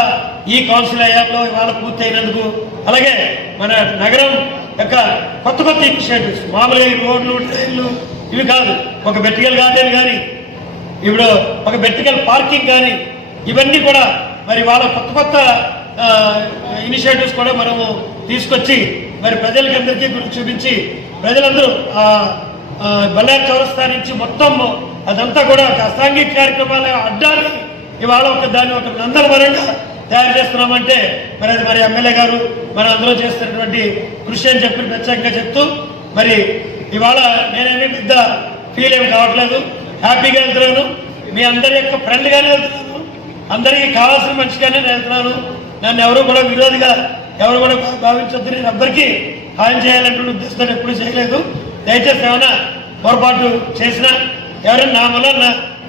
ఈ కౌన్సిల్ అయ్యాలో ఇవాళ పూర్తయినందుకు, అలాగే మన నగరం యొక్క కొత్త ఇనిషియేటివ్స్, మామూలుగా ఈ రోడ్లు, ట్రైన్లు ఇవి కాదు, ఒక వెర్టికల్ గార్డెన్ కానీ, ఇప్పుడు ఒక వెర్టికల్ పార్కింగ్ కానీ, ఇవన్నీ కూడా మరి వాళ్ళ కొత్త ఇనిషియేటివ్స్ కూడా మనము తీసుకొచ్చి మరి ప్రజలకందరికీ గురించి చూపించి, ప్రజలందరూ బళ్ళారి చౌరస్తా నుంచి మొత్తం అదంతా కూడా ఒక అసాంఘిక కార్యక్రమాల అడ్డాన్ని ఇవాళ దాన్ని ఒక నందనవరంగా తయారు చేస్తున్నామంటే మరి అది మరి ఎమ్మెల్యే గారు మనం అందులో చేస్తున్నటువంటి కృషి అని చెప్పి ప్రత్యేకంగా చెప్తూ, మరి ఇవాళ నేనేమి పెద్ద ఫీల్ ఏమి కావట్లేదు, హ్యాపీగా వెళ్తున్నాను. మీ అందరి యొక్క ఫ్రెండ్గానే వెళ్తున్నాను, అందరికీ కావాల్సిన మనిషిగానే నేను వెళ్తున్నాను. నన్ను ఎవరు కూడా విరోధిగా ఎవరు కూడా భావించొద్దు. నేను ఎవ్వరికీ హాయం చేయాలంటే ఉద్దేశంతో ఎప్పుడు చేయలేదు. దయచేసి ఏమైనా పొరపాటు చేసినా, ఎవరైనా నా వల్ల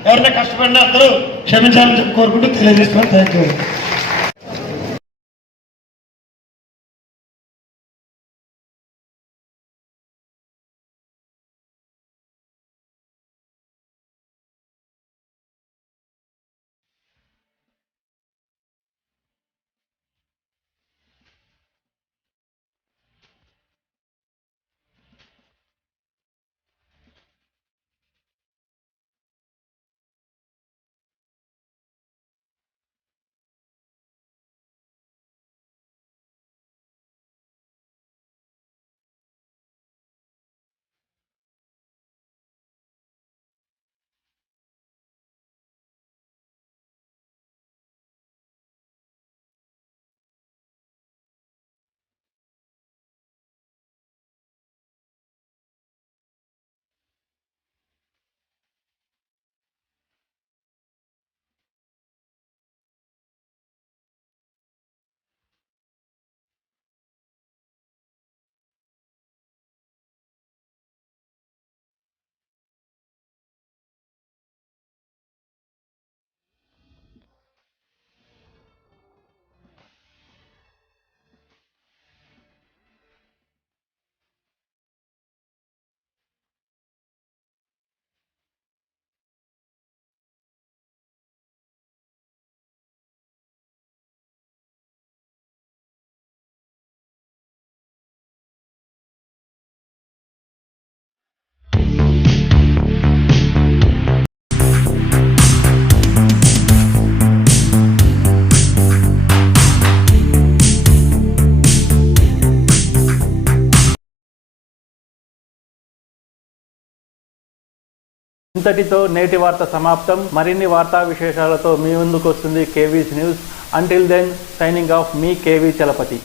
ఎవరైనా కష్టపడినా అందరూ క్షమించాలని చెప్పి కోరుకుంటూ తెలియజేస్తున్నాను. Thank you. ఇంతటితో నేటి వార్త సమాప్తం. మరిన్ని వార్తా విశేషాలతో మీ ముందుకు వస్తుంది KV's news. Until then signing off మీ కేవీ చలపతి.